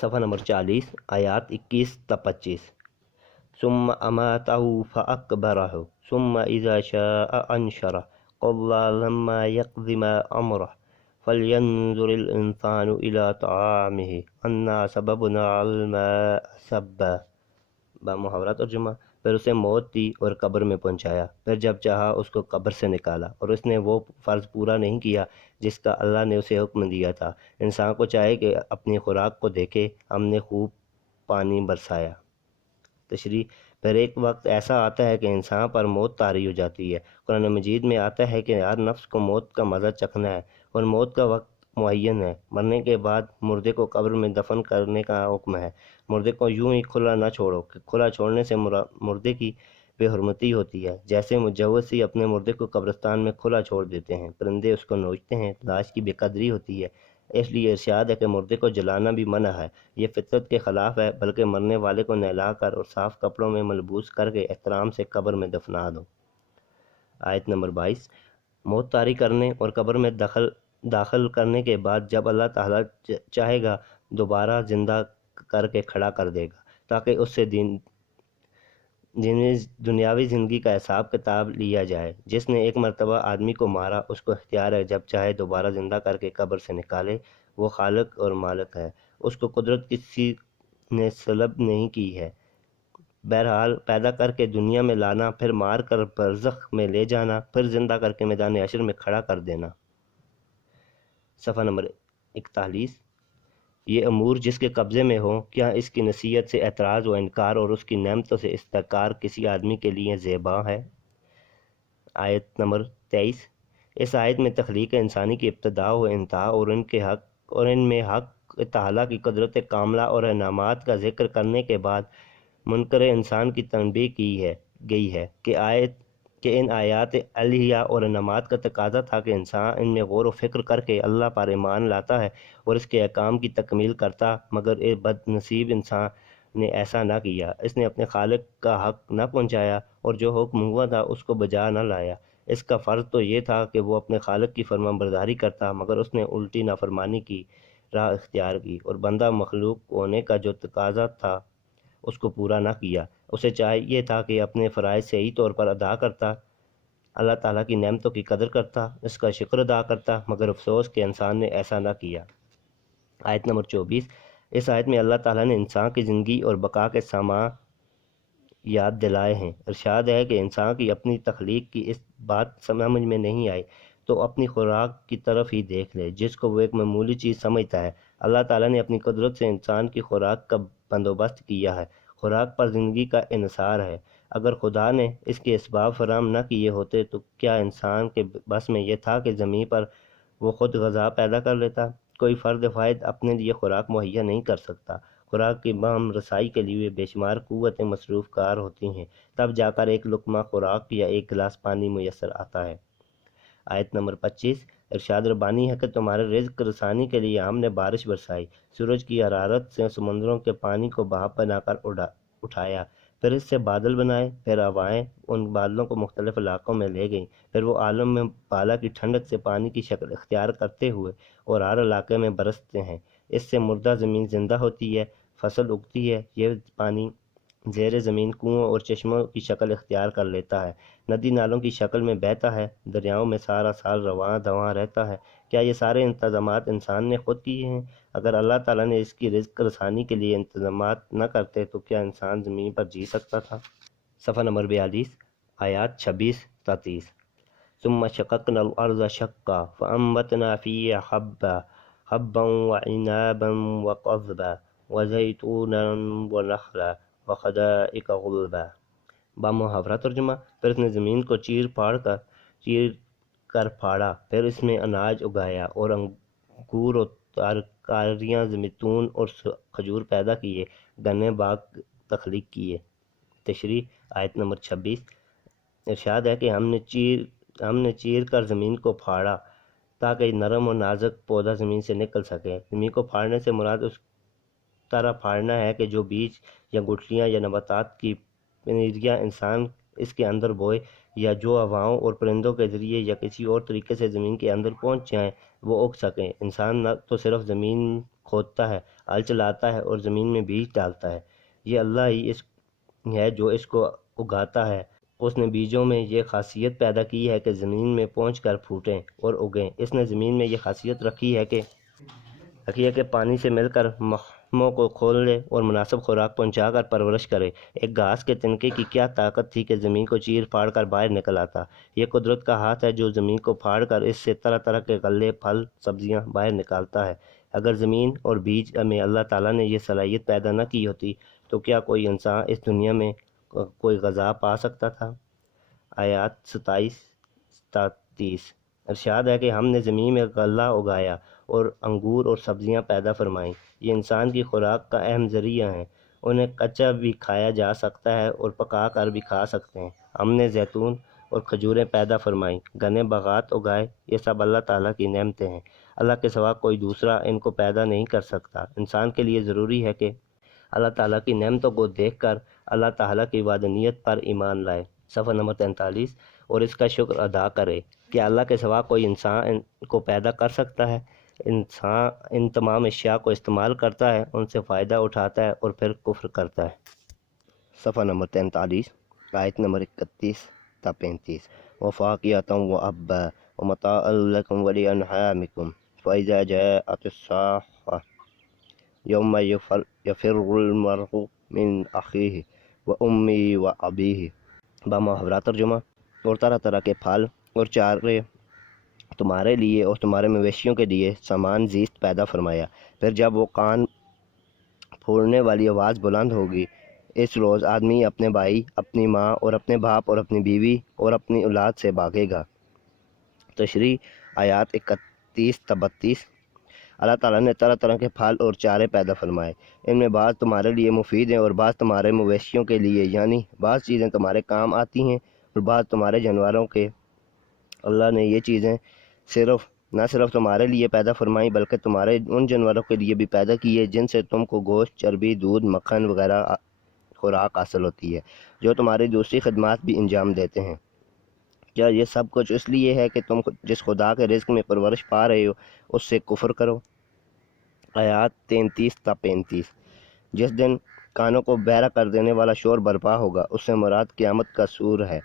صفحہ نمبر 40 آیات 21 تا 25۔ ثم اماتہ فاقبرہ ثم اذا شاء انشرہ قضى لما يقض ما امرہ فلينظر الانسان الى طعامہ انا صببنا الماء صبا۔ بمحاورہ ترجمہ، پھر اسے موت دی اور قبر میں پہنچایا، پھر جب چاہا اس کو قبر سے نکالا، اور اس نے وہ فرض پورا نہیں کیا جس کا اللہ نے اسے حکم دیا تھا۔ انسان کو چاہے کہ اپنی خوراک کو دیکھے، ہم نے خوب پانی برسایا۔ تشریح، پھر ایک وقت ایسا آتا ہے کہ انسان پر موت طاری ہو جاتی ہے۔ قرآن مجید میں آتا ہے کہ ہر نفس کو موت کا مزہ چکھنا ہے اور موت کا وقت معین ہے۔ مرنے کے بعد مردے کو قبر میں دفن کرنے کا حکم ہے۔ مردے کو یوں ہی کھلا نہ چھوڑو، کہ کھلا چھوڑنے سے مردے کی بے حرمتی ہوتی ہے۔ جیسے مجوسی اپنے مردے کو قبرستان میں کھلا چھوڑ دیتے ہیں، پرندے اس کو نوچتے ہیں، لاش کی بے قدری ہوتی ہے۔ اس لیے ارشاد ہے کہ مردے کو جلانا بھی منع ہے، یہ فطرت کے خلاف ہے، بلکہ مرنے والے کو نہلا کر اور صاف کپڑوں میں ملبوس کر کے احترام سے قبر میں دفنا دو۔ آیت نمبر 22۔ موت طاری کرنے اور قبر میں داخل کرنے کے بعد جب اللہ تعالیٰ چاہے گا دوبارہ زندہ کر کے کھڑا کر دے گا، تاکہ اس سے دنیاوی زندگی کا حساب کتاب لیا جائے۔ جس نے ایک مرتبہ آدمی کو مارا، اس کو اختیار ہے جب چاہے دوبارہ زندہ کر کے قبر سے نکالے۔ وہ خالق اور مالک ہے، اس کو قدرت کسی نے سلب نہیں کی ہے۔ بہرحال پیدا کر کے دنیا میں لانا، پھر مار کر برزخ میں لے جانا، پھر زندہ کر کے میدان حشر میں کھڑا کر دینا۔ صفحہ نمبر 41۔ یہ امور جس کے قبضے میں ہوں، کیا اس کی نصیحت سے اعتراض و انکار اور اس کی نعمتوں سے استحقار کسی آدمی کے لیے زیبا ہے؟ آیت نمبر 23۔ اس آیت میں تخلیق انسانی کی ابتدا و انتہا اور ان میں حق تعالیٰ کی قدرت کاملہ اور انعامات کا ذکر کرنے کے بعد منکر انسان کی تنبیہ کی گئی ہے کہ ان آیات الہیہ اور انعامات کا تقاضا تھا کہ انسان ان میں غور و فکر کر کے اللہ پر ایمان لاتا ہے اور اس کے احکام کی تکمیل کرتا، مگر اے بد نصیب انسان نے ایسا نہ کیا۔ اس نے اپنے خالق کا حق نہ پہنچایا اور جو حکم ہوا تھا اس کو بجا نہ لایا۔ اس کا فرض تو یہ تھا کہ وہ اپنے خالق کی فرمان برداری کرتا، مگر اس نے الٹی نافرمانی کی راہ اختیار کی اور بندہ مخلوق ہونے کا جو تقاضا تھا اس کو پورا نہ کیا۔ اسے چاہیے تھا کہ اپنے فرائض صحیح طور پر ادا کرتا، اللہ تعالیٰ کی نعمتوں کی قدر کرتا، اس کا شکر ادا کرتا، مگر افسوس کہ انسان نے ایسا نہ کیا۔ آیت نمبر 24۔ اس آیت میں اللہ تعالیٰ نے انسان کی زندگی اور بقا کے سامان یاد دلائے ہیں۔ ارشاد ہے کہ انسان کی اپنی تخلیق کی اس بات سمجھ میں نہیں آئی تو اپنی خوراک کی طرف ہی دیکھ لے، جس کو وہ ایک معمولی چیز سمجھتا ہے۔ اللہ تعالیٰ نے اپنی قدرت سے انسان کی خوراک کا بندوبست کیا ہے۔ خوراک پر زندگی کا انحصار ہے۔ اگر خدا نے اس کے اسباب فراہم نہ کیے ہوتے تو کیا انسان کے بس میں یہ تھا کہ زمین پر وہ خود غذا پیدا کر لیتا؟ کوئی فرد واحد اپنے لیے خوراک مہیا نہیں کر سکتا۔ خوراک کی بہم رسائی کے لیے بے شمار قوتیں مصروف کار ہوتی ہیں، تب جا کر ایک لقمہ خوراک یا ایک گلاس پانی میسر آتا ہے۔ آیت نمبر 25۔ ارشاد ربانی ہے کہ تمہارے رزق رسانی کے لیے ہم نے بارش برسائی، سورج کی حرارت سے سمندروں کے پانی کو بہا بنا کر اٹھایا، پھر اس سے بادل بنائے، پھر ہوائیں ان بادلوں کو مختلف علاقوں میں لے گئیں، پھر وہ عالم میں بالا کی ٹھنڈک سے پانی کی شکل اختیار کرتے ہوئے اور ہر علاقے میں برستے ہیں۔ اس سے مردہ زمین زندہ ہوتی ہے، فصل اگتی ہے، یہ پانی زیر زمین کنووں اور چشموں کی شکل اختیار کر لیتا ہے، ندی نالوں کی شکل میں بہتا ہے، دریاؤں میں سارا سال رواں دواں رہتا ہے۔ کیا یہ سارے انتظامات انسان نے خود کیے ہیں؟ اگر اللہ تعالیٰ نے اس کی رزق رسانی کے لیے انتظامات نہ کرتے تو کیا انسان زمین پر جی سکتا تھا؟ صفحہ نمبر 42 آیات 26 تا 30۔ ثم شققنا الارض شقا فانبتنا فيها حبا وعنابا وقضبا وزيتونا ونخلا وحدائق غلبا۔ بامحاورہ ترجمہ، پھر اس نے زمین کو چیر کر پھاڑا، پھر اس میں اناج اگایا اور انگور اور ترکاریاں، زیتون اور کھجور پیدا کیے، گنے باغ تخلیق کیے۔ تشریح، آیت نمبر 26۔ ارشاد ہے کہ ہم نے چیر کر زمین کو پھاڑا تاکہ نرم اور نازک پودا زمین سے نکل سکے۔ زمین کو پھاڑنے سے مراد اس طرح پھاڑنا ہے کہ جو بیج یا گٹھلیاں یا نباتات کی پنیریاں انسان اس کے اندر بوئے، یا جو ہواؤں اور پرندوں کے ذریعے یا کسی اور طریقے سے زمین کے اندر پہنچ جائیں، وہ اگ سکیں۔ انسان نہ تو صرف زمین کھودتا ہے، ہل چلاتا ہے اور زمین میں بیج ڈالتا ہے۔ یہ اللہ ہی ہے جو اس کو اگاتا ہے۔ اس نے بیجوں میں یہ خاصیت پیدا کی ہے کہ زمین میں پہنچ کر پھوٹیں اور اگیں۔ اس نے زمین میں یہ خاصیت رکھی ہے کہ پانی سے مل کر مخموں کو کھول لے اور مناسب خوراک پہنچا کر پرورش کرے۔ ایک گھاس کے تنکے کی کیا طاقت تھی کہ زمین کو چیر پھاڑ کر باہر نکل آتا۔ یہ قدرت کا ہاتھ ہے جو زمین کو پھاڑ کر اس سے طرح طرح کے غلے، پھل، سبزیاں باہر نکالتا ہے۔ اگر زمین اور بیج میں اللہ تعالیٰ نے یہ صلاحیت پیدا نہ کی ہوتی تو کیا کوئی انسان اس دنیا میں کوئی غذا پا سکتا تھا؟ آیات 27-37 ارشاد ہے کہ ہم نے زمین میں غلہ اگایا اور انگور اور سبزیاں پیدا فرمائیں۔ یہ انسان کی خوراک کا اہم ذریعہ ہیں۔ انہیں کچا بھی کھایا جا سکتا ہے اور پکا کر بھی کھا سکتے ہیں۔ ہم نے زیتون اور کھجوریں پیدا فرمائیں، گھنے باغات اگائے۔ یہ سب اللہ تعالیٰ کی نعمتیں ہیں۔ اللہ کے سوا کوئی دوسرا ان کو پیدا نہیں کر سکتا۔ انسان کے لیے ضروری ہے کہ اللہ تعالیٰ کی نعمتوں کو دیکھ کر اللہ تعالیٰ کی وحدانیت پر ایمان لائے، صفحہ نمبر 43، اور اس کا شکر ادا کرے کہ اللہ کے سوا کوئی انسان کو پیدا کر سکتا ہے۔ انسان ان تمام اشیاء کو استعمال کرتا ہے، ان سے فائدہ اٹھاتا ہے اور پھر کفر کرتا ہے۔ صفحہ نمبر 43، آیت نمبر 31-35 وفاکہۃ وابا ومتاعا لکم ولانعامکم فاذا جاءت الصاخۃ یوم یفر المرء من اخیہ وامیہ وابیہ۔ بامحاورہ ترجمہ: اور طرح طرح کے پھل اور چارے تمہارے لیے اور تمہارے مویشیوں کے لیے سامان زیست پیدا فرمایا۔ پھر جب وہ کان پھوڑنے والی آواز بلند ہوگی، اس روز آدمی اپنے بھائی، اپنی ماں اور اپنے باپ اور اپنی بیوی اور اپنی اولاد سے بھاگے گا۔ تشریح آیات 31-32 اللہ تعالیٰ نے طرح طرح کے پھل اور چارے پیدا فرمائے۔ ان میں بعض تمہارے لیے مفید ہیں اور بعض تمہارے مویشیوں کے لیے، یعنی بعض چیزیں تمہارے کام آتی ہیں اور بعض تمہارے جانوروں کے۔ اللہ نے یہ چیزیں نہ صرف تمہارے لیے پیدا فرمائیں بلکہ تمہارے ان جانوروں کے لیے بھی پیدا کی ہے جن سے تم کو گوشت، چربی، دودھ، مکھن وغیرہ خوراک حاصل ہوتی ہے، جو تمہاری دوسری خدمات بھی انجام دیتے ہیں۔ کیا یہ سب کچھ اس لیے ہے کہ تم جس خدا کے رزق میں پرورش پا رہے ہو اس سے کفر کرو؟ آیات 33-35 جس دن کانوں کو بہرا کر دینے والا شور برپا ہوگا، اس سے مراد قیامت کا سور ہے۔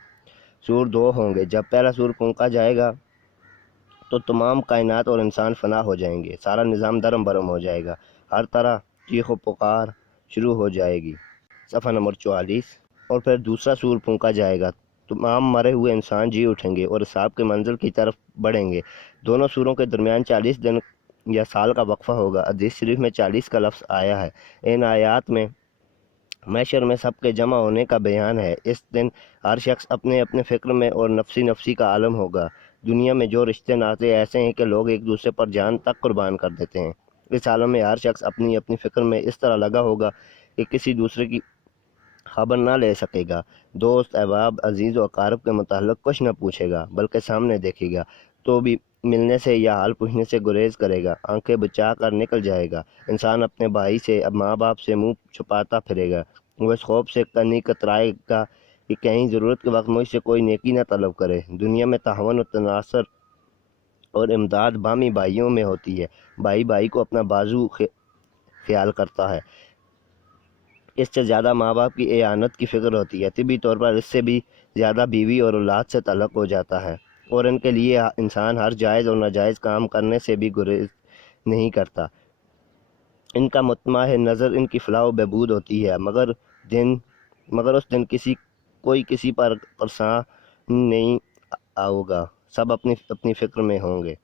سور دو ہوں گے۔ جب پہلا سور پھونکا جائے گا تو تمام کائنات اور انسان فنا ہو جائیں گے، سارا نظام درم برم ہو جائے گا، ہر طرح چیخ و پکار شروع ہو جائے گی، صفحہ نمبر 44۔ اور پھر دوسرا سور پھونکا جائے گا، تمام مرے ہوئے انسان جی اٹھیں گے اور حساب کے منزل کی طرف بڑھیں گے۔ دونوں سوروں کے درمیان 40 دن یا سال کا وقفہ ہوگا۔ حدیث شریف میں 40 کا لفظ آیا ہے۔ ان آیات میں محشر میں سب کے جمع ہونے کا بیان ہے۔ اس دن ہر شخص اپنے اپنے فکر میں اور نفسی کا عالم ہوگا۔ دنیا میں جو رشتے ناطے ایسے ہیں کہ لوگ ایک دوسرے پر جان تک قربان کر دیتے ہیں، اس عالم میں ہر شخص اپنی اپنی فکر میں اس طرح لگا ہوگا کہ کسی دوسرے کی خبر نہ لے سکے گا۔ دوست، احباب، عزیز و اقارب کے متعلق کچھ نہ پوچھے گا بلکہ سامنے دیکھے گا تو بھی ملنے سے یا حال پوچھنے سے گریز کرے گا، آنکھیں بچا کر نکل جائے گا۔ انسان اپنے بھائی سے، ماں باپ سے منہ چھپاتا پھرے گا۔ وہ اس خوف سے کنی کترائے گا کہ کہیں ضرورت کے وقت مجھ سے کوئی نیکی نہ طلب کرے۔ دنیا میں تعاون و تناصر اور امداد بامی بھائیوں میں ہوتی ہے۔ بھائی بھائی کو اپنا بازو خیال کرتا ہے، اس سے زیادہ ماں باپ کی اعانت کی فکر ہوتی ہے، طبی طور پر اس سے بھی زیادہ بیوی اور اولاد سے تعلق ہو جاتا ہے، اور ان کے لیے انسان ہر جائز اور ناجائز کام کرنے سے بھی گریز نہیں کرتا۔ ان کا مطمع نظر ان کی فلاح و بہبود ہوتی ہے، مگر اس دن کوئی کسی پر پرساں نہیں ہوگا، سب اپنی اپنی فکر میں ہوں گے۔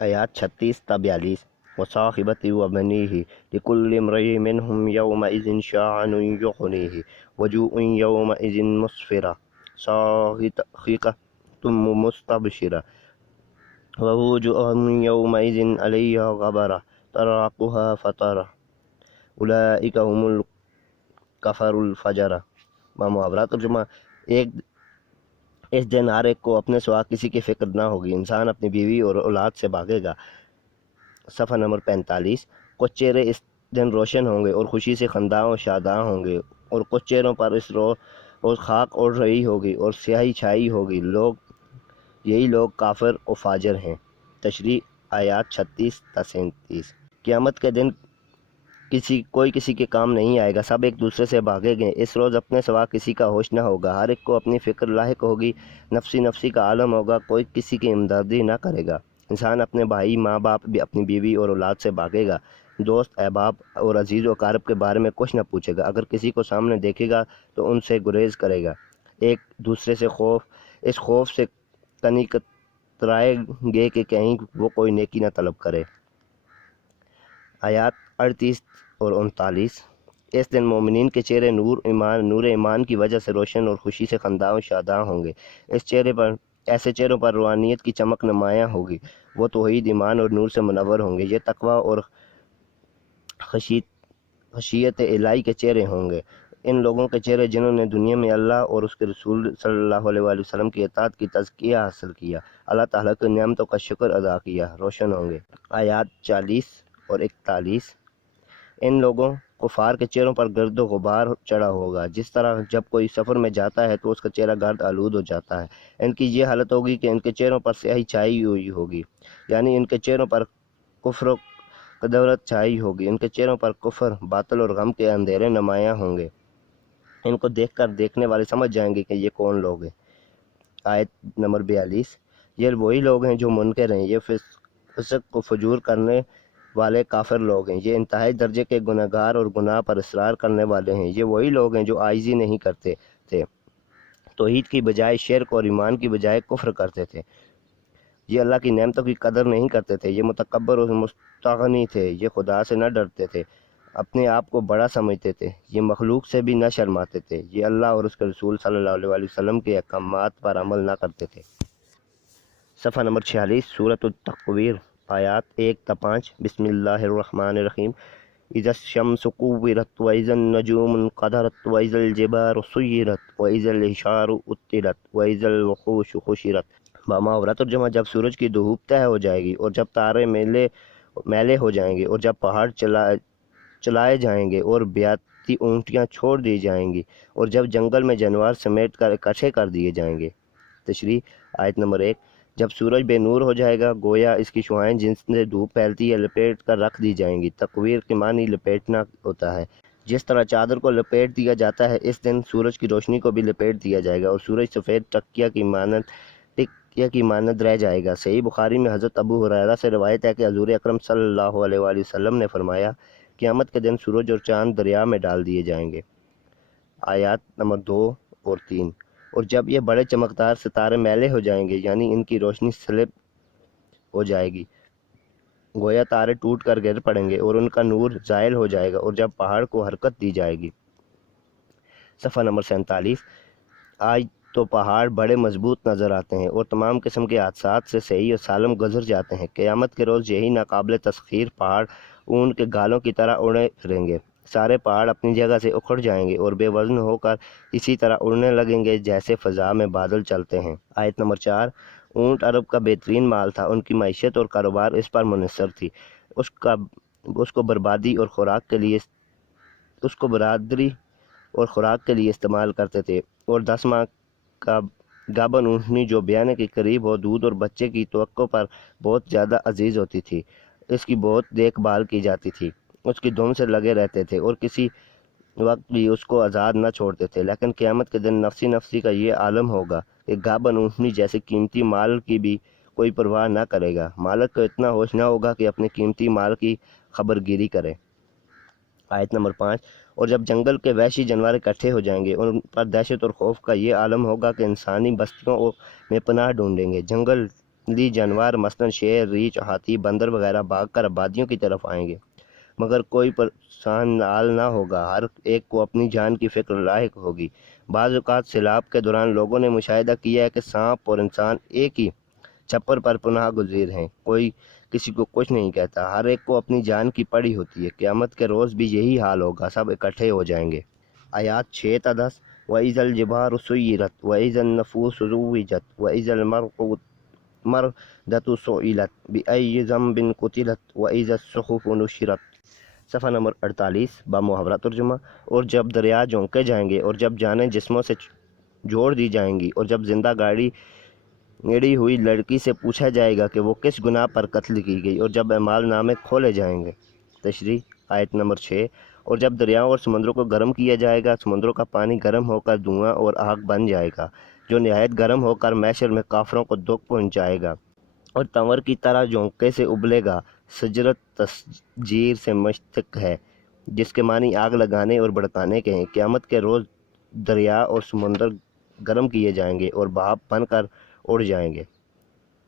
آیات 36-42 وصاحبته وبنيه لكل امرئ منهم يومئذ شأن يغنيه وجوه يومئذ مسفرة صاخبة مستبشرة ووجوه يومئذ عليها غبرة ترهقها فترة أولئك هم الكفر الفجرة۔ بامحاورہ ترجمہ: اس دن ہر ایک کو اپنے سوا کسی کی فکر نہ ہوگی، انسان اپنی بیوی اور اولاد سے بھاگے گا، صفحہ نمبر 45۔ کچھ چہرے اس دن روشن ہوں گے اور خوشی سے خنداں و شاداں ہوں گے، اور کچھ چہروں پر اس روز خاک اڑ رہی ہوگی اور سیاہی چھائی ہوگی، یہی لوگ کافر و فاجر ہیں۔ تشریح آیات 36-37۔ قیامت کے دن کوئی کسی کے کام نہیں آئے گا، سب ایک دوسرے سے بھاگیں گے۔ اس روز اپنے سوا کسی کا ہوش نہ ہوگا، ہر ایک کو اپنی فکر لاحق ہوگی، نفسی نفسی کا عالم ہوگا، کوئی کسی کی ہمدردی نہ کرے گا۔ انسان اپنے بھائی، ماں باپ، اپنی بیوی اور اولاد سے بھاگے گا، دوست، احباب اور عزیز و اقارب کے بارے میں کچھ نہ پوچھے گا، اگر کسی کو سامنے دیکھے گا تو ان سے گریز کرے گا، ایک دوسرے سے اس خوف سے کنی کترائیں گے کہ کہیں وہ کوئی نیکی نہ طلب کرے۔ آیات 38 اور 39۔ اس دن مومنین کے چہرے نور ایمان کی وجہ سے روشن اور خوشی سے خنداں و شاداں ہوں گے۔ ایسے چہروں پر روحانیت کی چمک نمایاں ہوگی، وہ توحید، ایمان اور نور سے منور ہوں گے۔ یہ تقویٰ اور خشیت الہی کے چہرے ہوں گے۔ ان لوگوں کے چہرے جنہوں نے دنیا میں اللہ اور اس کے رسول صلی اللہ علیہ وآلہ وسلم کی اطاعت کی، تزکیہ حاصل کیا، اللہ تعالیٰ کی نعمتوں کا شکر ادا کیا، روشن ہوں گے۔ آیات 40 اور 41۔ ان لوگوں کفار کے چہروں پر گرد و غبار چڑھا ہوگا، جس طرح جب کوئی سفر میں جاتا ہے تو اس کا چہرہ گرد آلود ہو جاتا ہے۔ ان کی یہ حالت ہوگی کہ ان کے چہروں پر سیاہی چھائی ہوئی ہوگی، یعنی ان کے چہروں پر کفر و قدرت چھائی ہوگی، ان کے چہروں پر کفر، باطل اور غم کے اندھیرے نمایاں ہوں گے۔ ان کو دیکھ کر دیکھنے والے سمجھ جائیں گے کہ یہ کون لوگ ہیں۔ آیت نمبر 42۔ یہ وہی لوگ ہیں جو منکر ہیں، یہ فسق و فجور کرنے والے کافر لوگ ہیں، یہ انتہائی درجے کے گنہگار اور گناہ پر اصرار کرنے والے ہیں۔ یہ وہی لوگ ہیں جو عاجزی نہیں کرتے تھے، توحید کی بجائے شرک اور ایمان کی بجائے کفر کرتے تھے۔ یہ اللہ کی نعمتوں کی قدر نہیں کرتے تھے، یہ متکبر اور مستغنی تھے، یہ خدا سے نہ ڈرتے تھے، اپنے آپ کو بڑا سمجھتے تھے، یہ مخلوق سے بھی نہ شرماتے تھے، یہ اللہ اور اس کے رسول صلی اللہ علیہ وسلم کے احکامات پر عمل نہ کرتے تھے۔ صفحہ نمبر 46، سورۃ التکویر، آیات 1 تا 5۔ بسم اللہ الرحمن الرحیم۔ اذا الشمس كورت واذا النجوم انقدرت واذا الجبال سيرت واذا العشار عطلت واذا الوحوش حشرت۔ بامحاورہ ترجمہ: جب سورج کی دھوپ طے ہو جائے گی اور جب تارے میلے ہو جائیں گے اور جب پہاڑ چلائے جائیں گے اور بیاتی اونٹیاں چھوڑ دی جائیں گی اور جب جنگل میں جانور سمیٹ کر اکٹھے کر دیے جائیں گے۔ تشریح: آیت نمبر 1۔ جب سورج بے نور ہو جائے گا، گویا اس کی شعاعیں جن سے دھوپ پھیلتی ہے لپیٹ کر رکھ دی جائیں گی۔ تکویر کے معنی لپیٹنا ہوتا ہے۔ جس طرح چادر کو لپیٹ دیا جاتا ہے، اس دن سورج کی روشنی کو بھی لپیٹ دیا جائے گا اور سورج سفید ٹکیا کی مانند رہ جائے گا۔ صحیح بخاری میں حضرت ابو ہریرہ سے روایت ہے کہ حضور اکرم صلی اللہ علیہ وآلہ وسلم نے فرمایا، قیامت کے دن سورج اور چاند دریا میں ڈال دیے جائیں گے۔ آیات نمبر 2 اور 3۔ اور جب یہ بڑے چمکدار ستارے میلے ہو جائیں گے، یعنی ان کی روشنی سلب ہو جائے گی، گویا تارے ٹوٹ کر گر پڑیں گے اور ان کا نور زائل ہو جائے گا، اور جب پہاڑ کو حرکت دی جائے گی۔ صفحہ نمبر 47۔ آج تو پہاڑ بڑے مضبوط نظر آتے ہیں اور تمام قسم کے حادثات سے صحیح اور سالم گزر جاتے ہیں۔ قیامت کے روز یہی ناقابل تسخیر پہاڑ اونٹ کے گالوں کی طرح اڑے پھریں گے، سارے پہاڑ اپنی جگہ سے اکھڑ جائیں گے اور بے وزن ہو کر اسی طرح اڑنے لگیں گے جیسے فضا میں بادل چلتے ہیں۔ آیت نمبر 4۔ اونٹ عرب کا بہترین مال تھا، ان کی معیشت اور کاروبار اس پر منحصر تھی، اس کو برادری اور خوراک کے لیے استعمال کرتے تھے، اور 10 ماہ کا گابن اونٹنی جو بیانے کے قریب ہو، دودھ اور بچے کی توقع پر بہت زیادہ عزیز ہوتی تھی، اس کی بہت دیکھ بھال کی جاتی تھی، اس کی دھن سے لگے رہتے تھے اور کسی وقت بھی اس کو آزاد نہ چھوڑتے تھے۔ لیکن قیامت کے دن نفسی کا یہ عالم ہوگا کہ گابن اونٹنی جیسے قیمتی مال کی بھی کوئی پرواہ نہ کرے گا، مالک کو اتنا ہوش نہ ہوگا کہ اپنے قیمتی مال کی خبر گیری کرے۔ آیت نمبر 5۔ اور جب جنگل کے وحشی جانور اکٹھے ہو جائیں گے، ان پر دہشت اور خوف کا یہ عالم ہوگا کہ انسانی بستیوں میں پناہ ڈھونڈیں گے۔ جنگلی جانور مثلاً شیر، ریچھ، ہاتھی، بندر وغیرہ بھاگ کر آبادیوں کی طرف آئیں گے، مگر کوئی پریشان حال نہ ہوگا، ہر ایک کو اپنی جان کی فکر لاحق ہوگی۔ بعض اوقات سیلاب کے دوران لوگوں نے مشاہدہ کیا ہے کہ سانپ اور انسان ایک ہی چھپر پر پناہ گزیر ہیں، کوئی کسی کو کچھ نہیں کہتا، ہر ایک کو اپنی جان کی پڑی ہوتی ہے۔ قیامت کے روز بھی یہی حال ہوگا، سب اکٹھے ہو جائیں گے۔ آیات 6 تا 10۔ وَإِذَا الْجِبَالُ سُيِّرَتْ وَإِذَا النُّفُوسُ زُوِّجَتْ وَإِذَا الْمَوْءُودَةُ سُئِلَتْ بِأَيِّ ذَنبٍ قُتِلَتْ وَإِذَا الصُّحُفُ نُشِرَتْ۔ صفحہ نمبر 48، بامحاورہ ترجمہ: اور جب دریا جھونکے جائیں گے اور جب جانیں جسموں سے جوڑ دی جائیں گی اور جب زندہ گاڑی ہوئی لڑکی سے پوچھا جائے گا کہ وہ کس گناہ پر قتل کی گئی اور جب اعمال نامے کھولے جائیں گے۔ تشریح: آیت نمبر 6۔ اور جب دریاؤں اور سمندروں کو گرم کیا جائے گا، سمندروں کا پانی گرم ہو کر دھواں اور آگ بن جائے گا، جو نہایت گرم ہو کر محشر میں کافروں کو دکھ پہنچائے گا، اور تنور کی طرح جھونکے سے ابلے گا۔ سجرت تسجیر سے مشتق ہے، جس کے معنی آگ لگانے اور بھڑکانے کے ہیں۔ قیامت کے روز دریا اور سمندر گرم کیے جائیں گے اور بھاپ بن کر اڑ جائیں گے۔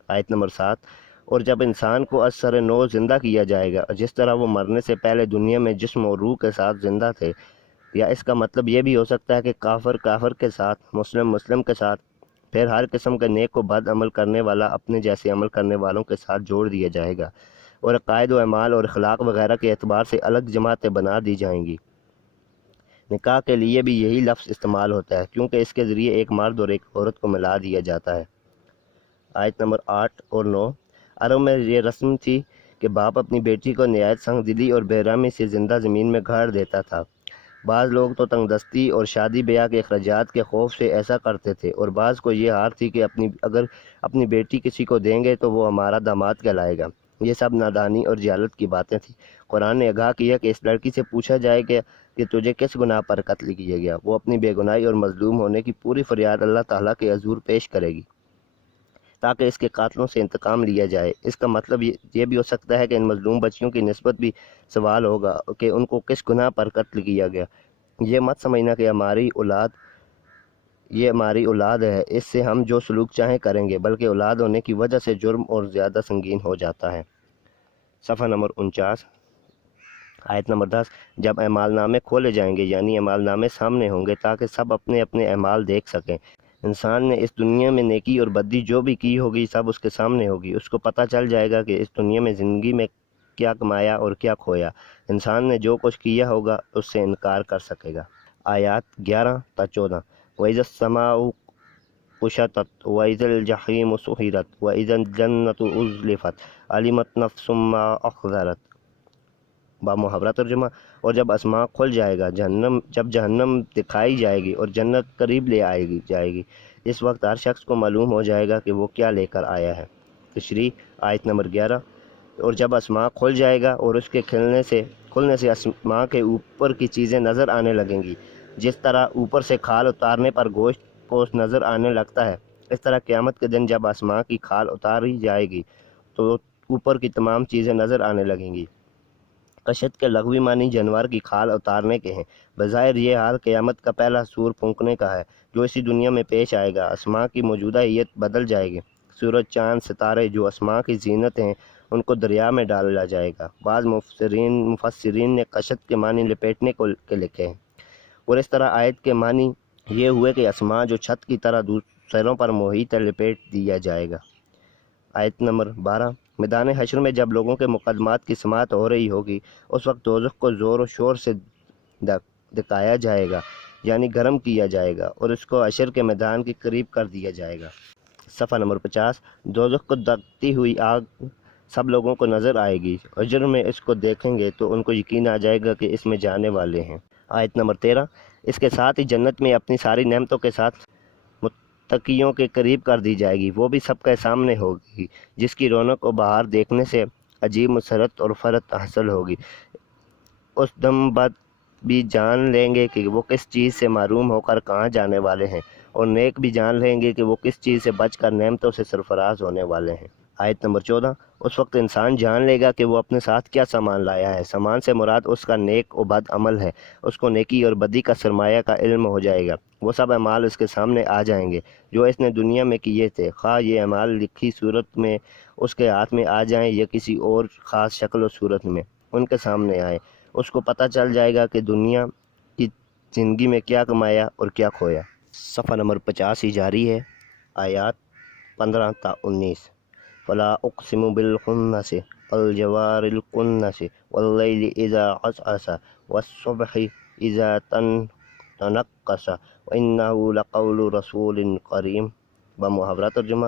آیت نمبر 7۔ اور جب انسان کو از سر نو زندہ کیا جائے گا، جس طرح وہ مرنے سے پہلے دنیا میں جسم اور روح کے ساتھ زندہ تھے، یا اس کا مطلب یہ بھی ہو سکتا ہے کہ کافر کافر کے ساتھ، مسلم مسلم کے ساتھ، پھر ہر قسم کے نیک و بد عمل کرنے والا اپنے جیسے عمل کرنے والوں کے ساتھ جوڑ دیا جائے گا، اور عقائد و اعمال اور اخلاق وغیرہ کے اعتبار سے الگ جماعتیں بنا دی جائیں گی۔ نکاح کے لیے بھی یہی لفظ استعمال ہوتا ہے، کیونکہ اس کے ذریعے ایک مرد اور ایک عورت کو ملا دیا جاتا ہے۔ آیت نمبر 8 اور 9۔ عرب میں یہ رسم تھی کہ باپ اپنی بیٹی کو نہایت سنگ دلی اور بے رحمی سے زندہ زمین میں گاڑ دیتا تھا۔ بعض لوگ تو تنگ دستی اور شادی بیاہ کے اخراجات کے خوف سے ایسا کرتے تھے، اور بعض کو یہ ہار تھی کہ اگر اپنی بیٹی کسی کو دیں گے تو وہ ہمارا داماد کہلائے گا۔ یہ سب نادانی اور جہالت کی باتیں تھیں۔ قرآن نے آگاہ کیا کہ اس لڑکی سے پوچھا جائے کہ تجھے کس گناہ پر قتل کیا گیا، وہ اپنی بے گناہی اور مظلوم ہونے کی پوری فریاد اللہ تعالیٰ کے حضور پیش کرے گی، تاکہ اس کے قاتلوں سے انتقام لیا جائے۔ اس کا مطلب یہ بھی ہو سکتا ہے کہ ان مظلوم بچیوں کی نسبت بھی سوال ہوگا کہ ان کو کس گناہ پر قتل کیا گیا۔ یہ مت سمجھنا کہ یہ ہماری اولاد ہے، اس سے ہم جو سلوک چاہیں کریں گے، بلکہ اولاد ہونے کی وجہ سے جرم اور زیادہ سنگین ہو جاتا ہے۔ صفحہ نمبر 49۔ آیت نمبر 10۔ جب اعمال نامے کھولے جائیں گے، یعنی اعمال نامے سامنے ہوں گے تاکہ سب اپنے اپنے اعمال دیکھ سکیں۔ انسان نے اس دنیا میں نیکی اور بدی جو بھی کی ہوگی سب اس کے سامنے ہوگی۔ اس کو پتہ چل جائے گا کہ اس دنیا میں زندگی میں کیا کمایا اور کیا کھویا۔ انسان نے جو کچھ کیا ہوگا اس سے انکار کر سکے گا۔ آیات 11 تا 14۔ وَإِذَا السَّمَاءُ كُشِطَتْ وَإِذَا الْجَحِيمُ سُعِّرَتْ وَإِذَا الْجَنَّةُ أُزْلِفَتْ عَلِمَتْ نَفْسٌ مَّا أَحْضَرَتْ۔ بامحاورہ ترجمہ۔ اور جب آسمان کھل جائے گا، جب جہنم دکھائی جائے گی اور جنت قریب لے جائے گی، اس وقت ہر شخص کو معلوم ہو جائے گا کہ وہ کیا لے کر آیا ہے۔ تشریح۔ آیت نمبر 11۔ اور جب آسمان کھل جائے گا اور اس کے کھلنے سے آسمان کے اوپر کی چیزیں نظر آنے لگیں گی، جس طرح اوپر سے کھال اتارنے پر گوشت پوست نظر آنے لگتا ہے، اس طرح قیامت کے دن جب آسمان کی کھال اتاری جائے گی تو اوپر کی تمام چیزیں نظر آنے لگیں گی۔ کشت کے لغوی معنی جانور کی کھال اتارنے کے ہیں۔ بظاہر یہ حال قیامت کا پہلا سور پھونکنے کا ہے، جو اسی دنیا میں پیش آئے گا۔ آسمان کی موجودہ ہیئت بدل جائے گی۔ سورج، چاند، ستارے جو آسمان کی زینت ہیں، ان کو دریا میں ڈالا جائے گا۔ بعض مفسرین نے کشت کے معنی لپیٹنے کے لکھے ہیں، اور اس طرح آیت کے معنی یہ ہوئے کہ آسمان جو چھت کی طرح دوسروں پر محیط ہے لپیٹ دیا جائے گا۔ آیت نمبر 12۔ میدان حشر میں جب لوگوں کے مقدمات کی سماعت ہو رہی ہوگی، اس وقت دوزخ کو زور و شور سے دکایا جائے گا، یعنی گرم کیا جائے گا، اور اس کو حشر کے میدان کے قریب کر دیا جائے گا۔ صفحہ نمبر 50۔ دوزخ کو دکتی ہوئی آگ سب لوگوں کو نظر آئے گی۔ حشر میں اس کو دیکھیں گے تو ان کو یقین آ جائے گا کہ اس میں جانے والے ہیں۔ آیت نمبر 13۔ اس کے ساتھ ہی جنت میں اپنی ساری نعمتوں کے ساتھ متقیوں کے قریب کر دی جائے گی، وہ بھی سب کے سامنے ہوگی، جس کی رونق و بہار دیکھنے سے عجیب مسرت اور فرحت حاصل ہوگی۔ اس دم بعد بھی جان لیں گے کہ وہ کس چیز سے محروم ہو کر کہاں جانے والے ہیں، اور نیک بھی جان لیں گے کہ وہ کس چیز سے بچ کر نعمتوں سے سرفراز ہونے والے ہیں۔ آیت نمبر 14۔ اس وقت انسان جان لے گا کہ وہ اپنے ساتھ کیا سامان لایا ہے۔ سامان سے مراد اس کا نیک و بد عمل ہے۔ اس کو نیکی اور بدی کا سرمایہ کا علم ہو جائے گا۔ وہ سب اعمال اس کے سامنے آ جائیں گے جو اس نے دنیا میں کیے تھے، خواہ یہ اعمال لکھی صورت میں اس کے ہاتھ میں آ جائیں یا کسی اور خاص شکل و صورت میں ان کے سامنے آئیں۔ اس کو پتہ چل جائے گا کہ دنیا کی زندگی میں کیا کمایا اور کیا کھویا۔ صفحہ نمبر 50 ہی جاری ہے۔ آیات 15 تا 19۔ فلا اقسم بالخنس الجوار الکنس واللیل اذا عسعس والصبح اذا تنقص وانہ لقول رسول کریم۔ بمحاورہ ترجمہ۔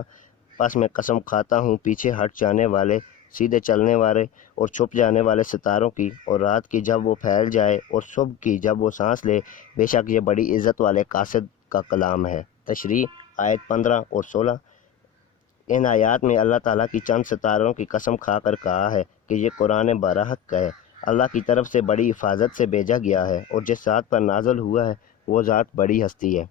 پس میں قسم کھاتا ہوں پیچھے ہٹ جانے والے، سیدھے چلنے والے اور چھپ جانے والے ستاروں کی، اور رات کی جب وہ پھیل جائے اور صبح کی جب وہ سانس لے، بے شک یہ بڑی عزت والے قاصد کا کلام ہے۔ تشریح۔ آیت 15 اور 16۔ ان آیات میں اللہ تعالیٰ کی چند ستاروں کی قسم کھا کر کہا ہے کہ یہ قرآن برحق ہے، اللہ کی طرف سے بڑی حفاظت سے بھیجا گیا ہے، اور جس ذات پر نازل ہوا ہے وہ ذات بڑی ہستی ہے۔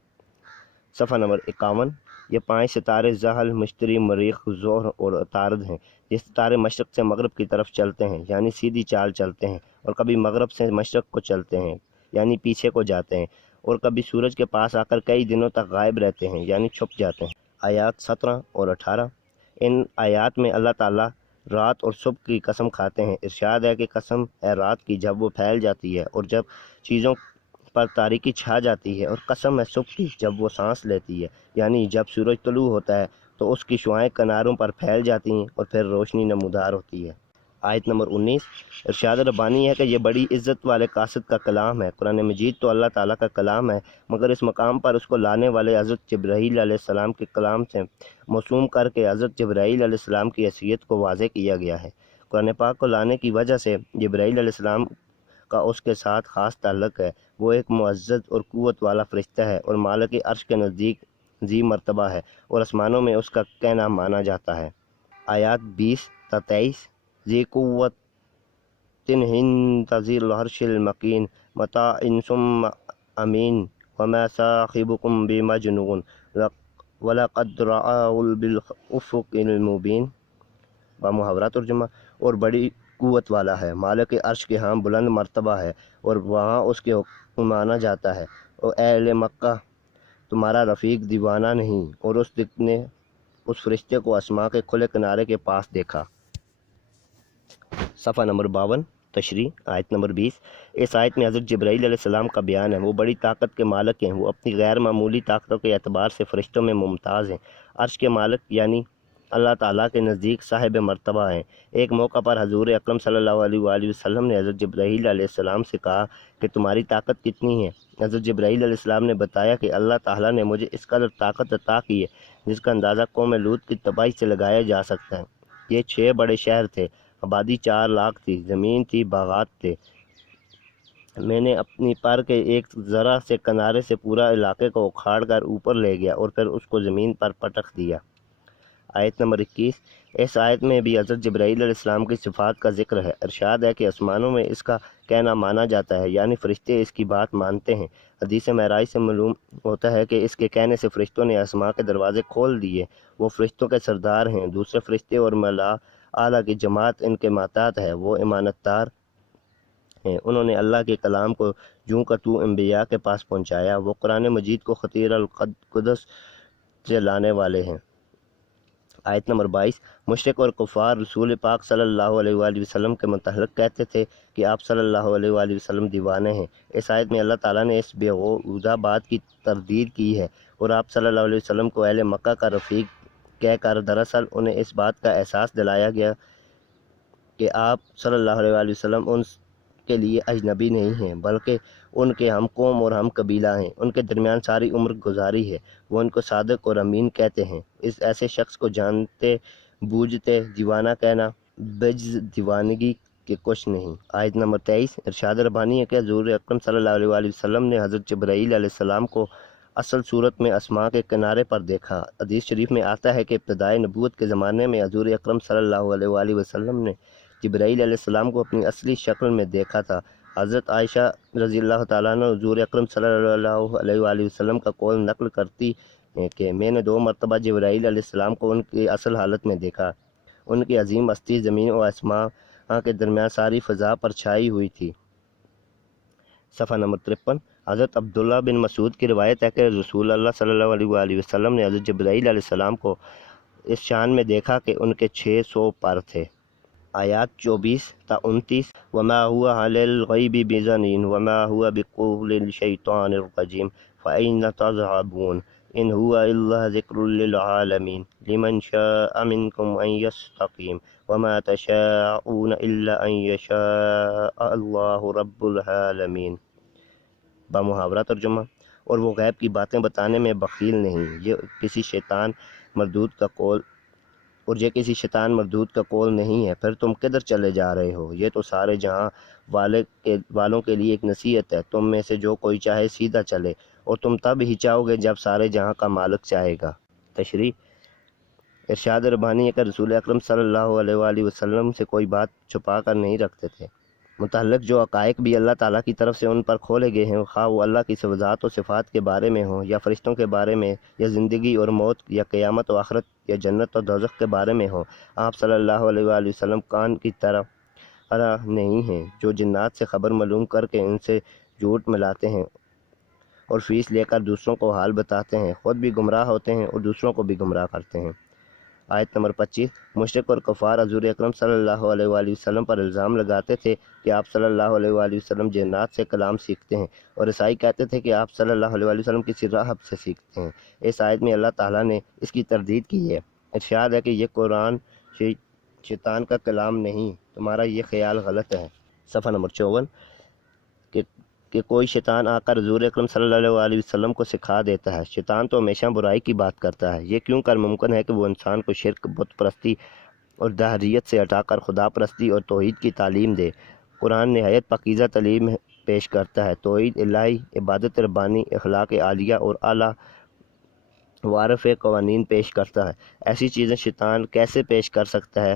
صفحہ نمبر 51۔ یہ 5 ستارے زحل، مشتری، مریخ، زحل اور عطارد ہیں۔ یہ ستارے مشرق سے مغرب کی طرف چلتے ہیں، یعنی سیدھی چال چلتے ہیں، اور کبھی مغرب سے مشرق کو چلتے ہیں، یعنی پیچھے کو جاتے ہیں، اور کبھی سورج کے پاس آ کر کئی دنوں تک غائب رہتے ہیں، یعنی چھپ جاتے ہیں۔ آیات 17 اور 18۔ ان آیات میں اللہ تعالیٰ رات اور صبح کی قسم کھاتے ہیں۔ ارشاد ہے کہ قسم ہے رات کی جب وہ پھیل جاتی ہے اور جب چیزوں پر تاریکی چھا جاتی ہے، اور قسم ہے صبح کی جب وہ سانس لیتی ہے، یعنی جب سورج طلوع ہوتا ہے تو اس کی شعاعیں کناروں پر پھیل جاتی ہیں اور پھر روشنی نمودار ہوتی ہے۔ آیت نمبر 19۔ ارشاد ربانی ہے کہ یہ بڑی عزت والے قاصد کا کلام ہے۔ قرآن مجید تو اللہ تعالیٰ کا کلام ہے، مگر اس مقام پر اس کو لانے والے حضرت جبرائیل علیہ السلام کے کلام سے موسوم کر کے حضرت جبرائیل علیہ السلام کی حیثیت کو واضح کیا گیا ہے۔ قرآن پاک کو لانے کی وجہ سے جبرائیل علیہ السلام کا اس کے ساتھ خاص تعلق ہے۔ وہ ایک معزز اور قوت والا فرشتہ ہے اور مالک عرش کے نزدیک ذی مرتبہ ہے، اور آسمانوں میں اس کا کہنا مانا جاتا ہے۔ آیات 20 تا 23۔ ذی قوت عند ذی العرش المکین متاع ثم امین وما صاحبکم بمجنون وَلَقَدْ رَآهُ بِالْأُفُقِ الْمُبِينِ۔ بامحاورہ ترجمہ۔ اور بڑی قوت والا ہے، مالک عرش کے ہاں بلند مرتبہ ہے، اور وہاں اس کے حکم مانا جاتا ہے۔ اور اے اہل مکہ، تمہارا رفیق دیوانہ نہیں۔ اور اس دن نے اس فرشتے کو آسماں کے کھلے کنارے کے پاس دیکھا۔ صفحہ نمبر 52۔ تشریح۔ آیت نمبر 20۔ اس آیت میں حضرت جبرائیل علیہ السلام کا بیان ہے۔ وہ بڑی طاقت کے مالک ہیں، وہ اپنی غیر معمولی طاقتوں کے اعتبار سے فرشتوں میں ممتاز ہیں۔ عرش کے مالک یعنی اللہ تعالیٰ کے نزدیک صاحب مرتبہ ہیں۔ ایک موقع پر حضور اکرم صلی اللہ علیہ وآلہ وسلم نے حضرت جبرائیل علیہ السلام سے کہا کہ تمہاری طاقت کتنی ہے؟ حضرت جبرائیل علیہ السلام نے بتایا کہ اللہ تعالیٰ نے مجھے اس قدر طاقت عطا کی ہے جس کا اندازہ قوم لوط کی تباہی سے لگایا جا سکتا ہے۔ یہ 6 بڑے شہر تھے، آبادی 4 لاکھ تھی، زمین تھی، باغات تھے۔ میں نے اپنی پر کے ایک ذرہ سے کنارے سے پورا علاقے کو اکھاڑ کر اوپر لے گیا اور پھر اس کو زمین پر پٹخ دیا۔ آیت نمبر 21۔ اس آیت میں بھی حضرت جبرائیل علیہ السلام کی صفات کا ذکر ہے۔ ارشاد ہے کہ آسمانوں میں اس کا کہنا مانا جاتا ہے، یعنی فرشتے اس کی بات مانتے ہیں۔ حدیث معراج سے معلوم ہوتا ہے کہ اس کے کہنے سے فرشتوں نے آسماں کے دروازے کھول دیے۔ وہ فرشتوں کے سردار ہیں، دوسرے فرشتے اور ملا اعلیٰ کی جماعت ان کے ماتحت ہے۔ وہ امانت دار ہیں، انہوں نے اللہ کے کلام کو جوں کا تو انبیاء کے پاس پہنچایا۔ وہ قرآن مجید کو خطیر القدس سے لانے والے ہیں۔ آیت نمبر 22۔ مشرک اور کفار رسول پاک صلی اللہ علیہ وآلہ وسلم کے متعلق کہتے تھے کہ آپ صلی اللہ علیہ وآلہ وسلم دیوانے ہیں۔ اس آیت میں اللہ تعالیٰ نے اس بیہودہ بات کی تردید کی ہے، اور آپ صلی اللہ علیہ وسلم کو اہل مکہ کا رفیق کہہ کر دراصل انہیں اس بات کا احساس دلایا گیا کہ آپ صلی اللہ علیہ وآلہ وسلم ان کے لیے اجنبی نہیں ہیں، بلکہ ان کے ہم قوم اور ہم قبیلہ ہیں، ان کے درمیان ساری عمر گزاری ہے۔ وہ ان کو صادق اور امین کہتے ہیں۔ اس ایسے شخص کو جانتے بوجھتے دیوانہ کہنا بجز دیوانگی کے کچھ نہیں۔ آیت نمبر 23۔ ارشاد ربانی ہے کہ حضور اکرم صلی اللہ علیہ وآلہ وسلم نے حضرت جبرائیل علیہ السلام کو اصل صورت میں آسماں کے کنارے پر دیکھا۔ حدیث شریف میں آتا ہے کہ ابتدائے نبوت کے زمانے میں حضور اکرم صلی اللہ علیہ وآلہ وسلم نے جبرائیل علیہ السلام کو اپنی اصلی شکل میں دیکھا تھا۔ حضرت عائشہ رضی اللہ تعالیٰ عنہ حضور اکرم صلی اللہ علیہ وآلہ وسلم کا قول نقل کرتی ہیں کہ میں نے 2 مرتبہ جبرائیل علیہ السلام کو ان کی اصل حالت میں دیکھا۔ ان کی عظیم ہستی زمین و آسماں کے درمیان ساری فضا پر چھائی ہوئی تھی۔ صفحہ نمبر 53۔ حضرت عبداللہ بن مسعود کی روایت ہے کہ رسول اللہ صلی اللہ علیہ وآلہ وسلم نے حضرت جبرائیل علیہ السلام کو اس شان میں دیکھا کہ ان کے 600 پر تھے۔ آیات 24 تا 29۔ وما هو علی الغیب بضنین وما هو بقول الشیطان الرجیم فأین تذهبون ان هو الا ذکر للعالمین لمن شاء منکم ان یستقیم وما تشاءون الا ان یشاء اللہ رب العالمین۔ بامحاورہ ترجمہ۔ اور وہ غیب کی باتیں بتانے میں بخیل نہیں، یہ کسی شیطان مردود کا قول نہیں ہے۔ پھر تم کدھر چلے جا رہے ہو؟ یہ تو سارے جہاں والوں کے لیے ایک نصیحت ہے۔ تم میں سے جو کوئی چاہے سیدھا چلے، اور تم تب ہی چاہو گے جب سارے جہاں کا مالک چاہے گا۔ تشریح۔ ارشاد ربانی ہے کہ رسول اکرم صلی اللہ علیہ وآلہ وسلم سے کوئی بات چھپا کر نہیں رکھتے تھے، متعلق جو حقائق بھی اللہ تعالیٰ کی طرف سے ان پر کھولے گئے ہیں، خواہ وہ اللہ کی ذات و صفات کے بارے میں ہوں یا فرشتوں کے بارے میں یا زندگی اور موت یا قیامت و آخرت یا جنت و دوزخ کے بارے میں ہوں، آپ صلی اللہ علیہ وآلہ وسلم کان کی طرح نہیں ہیں جو جنات سے خبر معلوم کر کے ان سے جھوٹ ملاتے ہیں اور فیس لے کر دوسروں کو حال بتاتے ہیں، خود بھی گمراہ ہوتے ہیں اور دوسروں کو بھی گمراہ کرتے ہیں۔ آیت نمبر 25۔ مشرک اور کفار حضور اکرم صلی اللہ علیہ وآلہ وسلم پر الزام لگاتے تھے کہ آپ صلی اللہ علیہ وآلہ وسلم جنات سے کلام سیکھتے ہیں، اور عیسائی کہتے تھے کہ آپ صلی اللہ علیہ وآلہ وسلم کسی راہب سے سیکھتے ہیں۔ اس آیت میں اللہ تعالیٰ نے اس کی تردید کی ہے۔ ارشاد ہے کہ یہ قرآن شیطان کا کلام نہیں، تمہارا یہ خیال غلط ہے۔ صفحہ نمبر 54۔ کہ کوئی شیطان آ کر حضور اکرم صلی اللہ علیہ وسلم کو سکھا دیتا ہے۔ شیطان تو ہمیشہ برائی کی بات کرتا ہے، یہ کیوں کر ممکن ہے کہ وہ انسان کو شرک، بت پرستی اور دہریت سے ہٹا کر خدا پرستی اور توحید کی تعلیم دے۔ قرآن نہایت پاکیزہ تعلیم پیش کرتا ہے، توحید الہی، عبادت ربانی، اخلاق عالیہ اور اعلیٰ وارف قوانین پیش کرتا ہے۔ ایسی چیزیں شیطان کیسے پیش کر سکتا ہے؟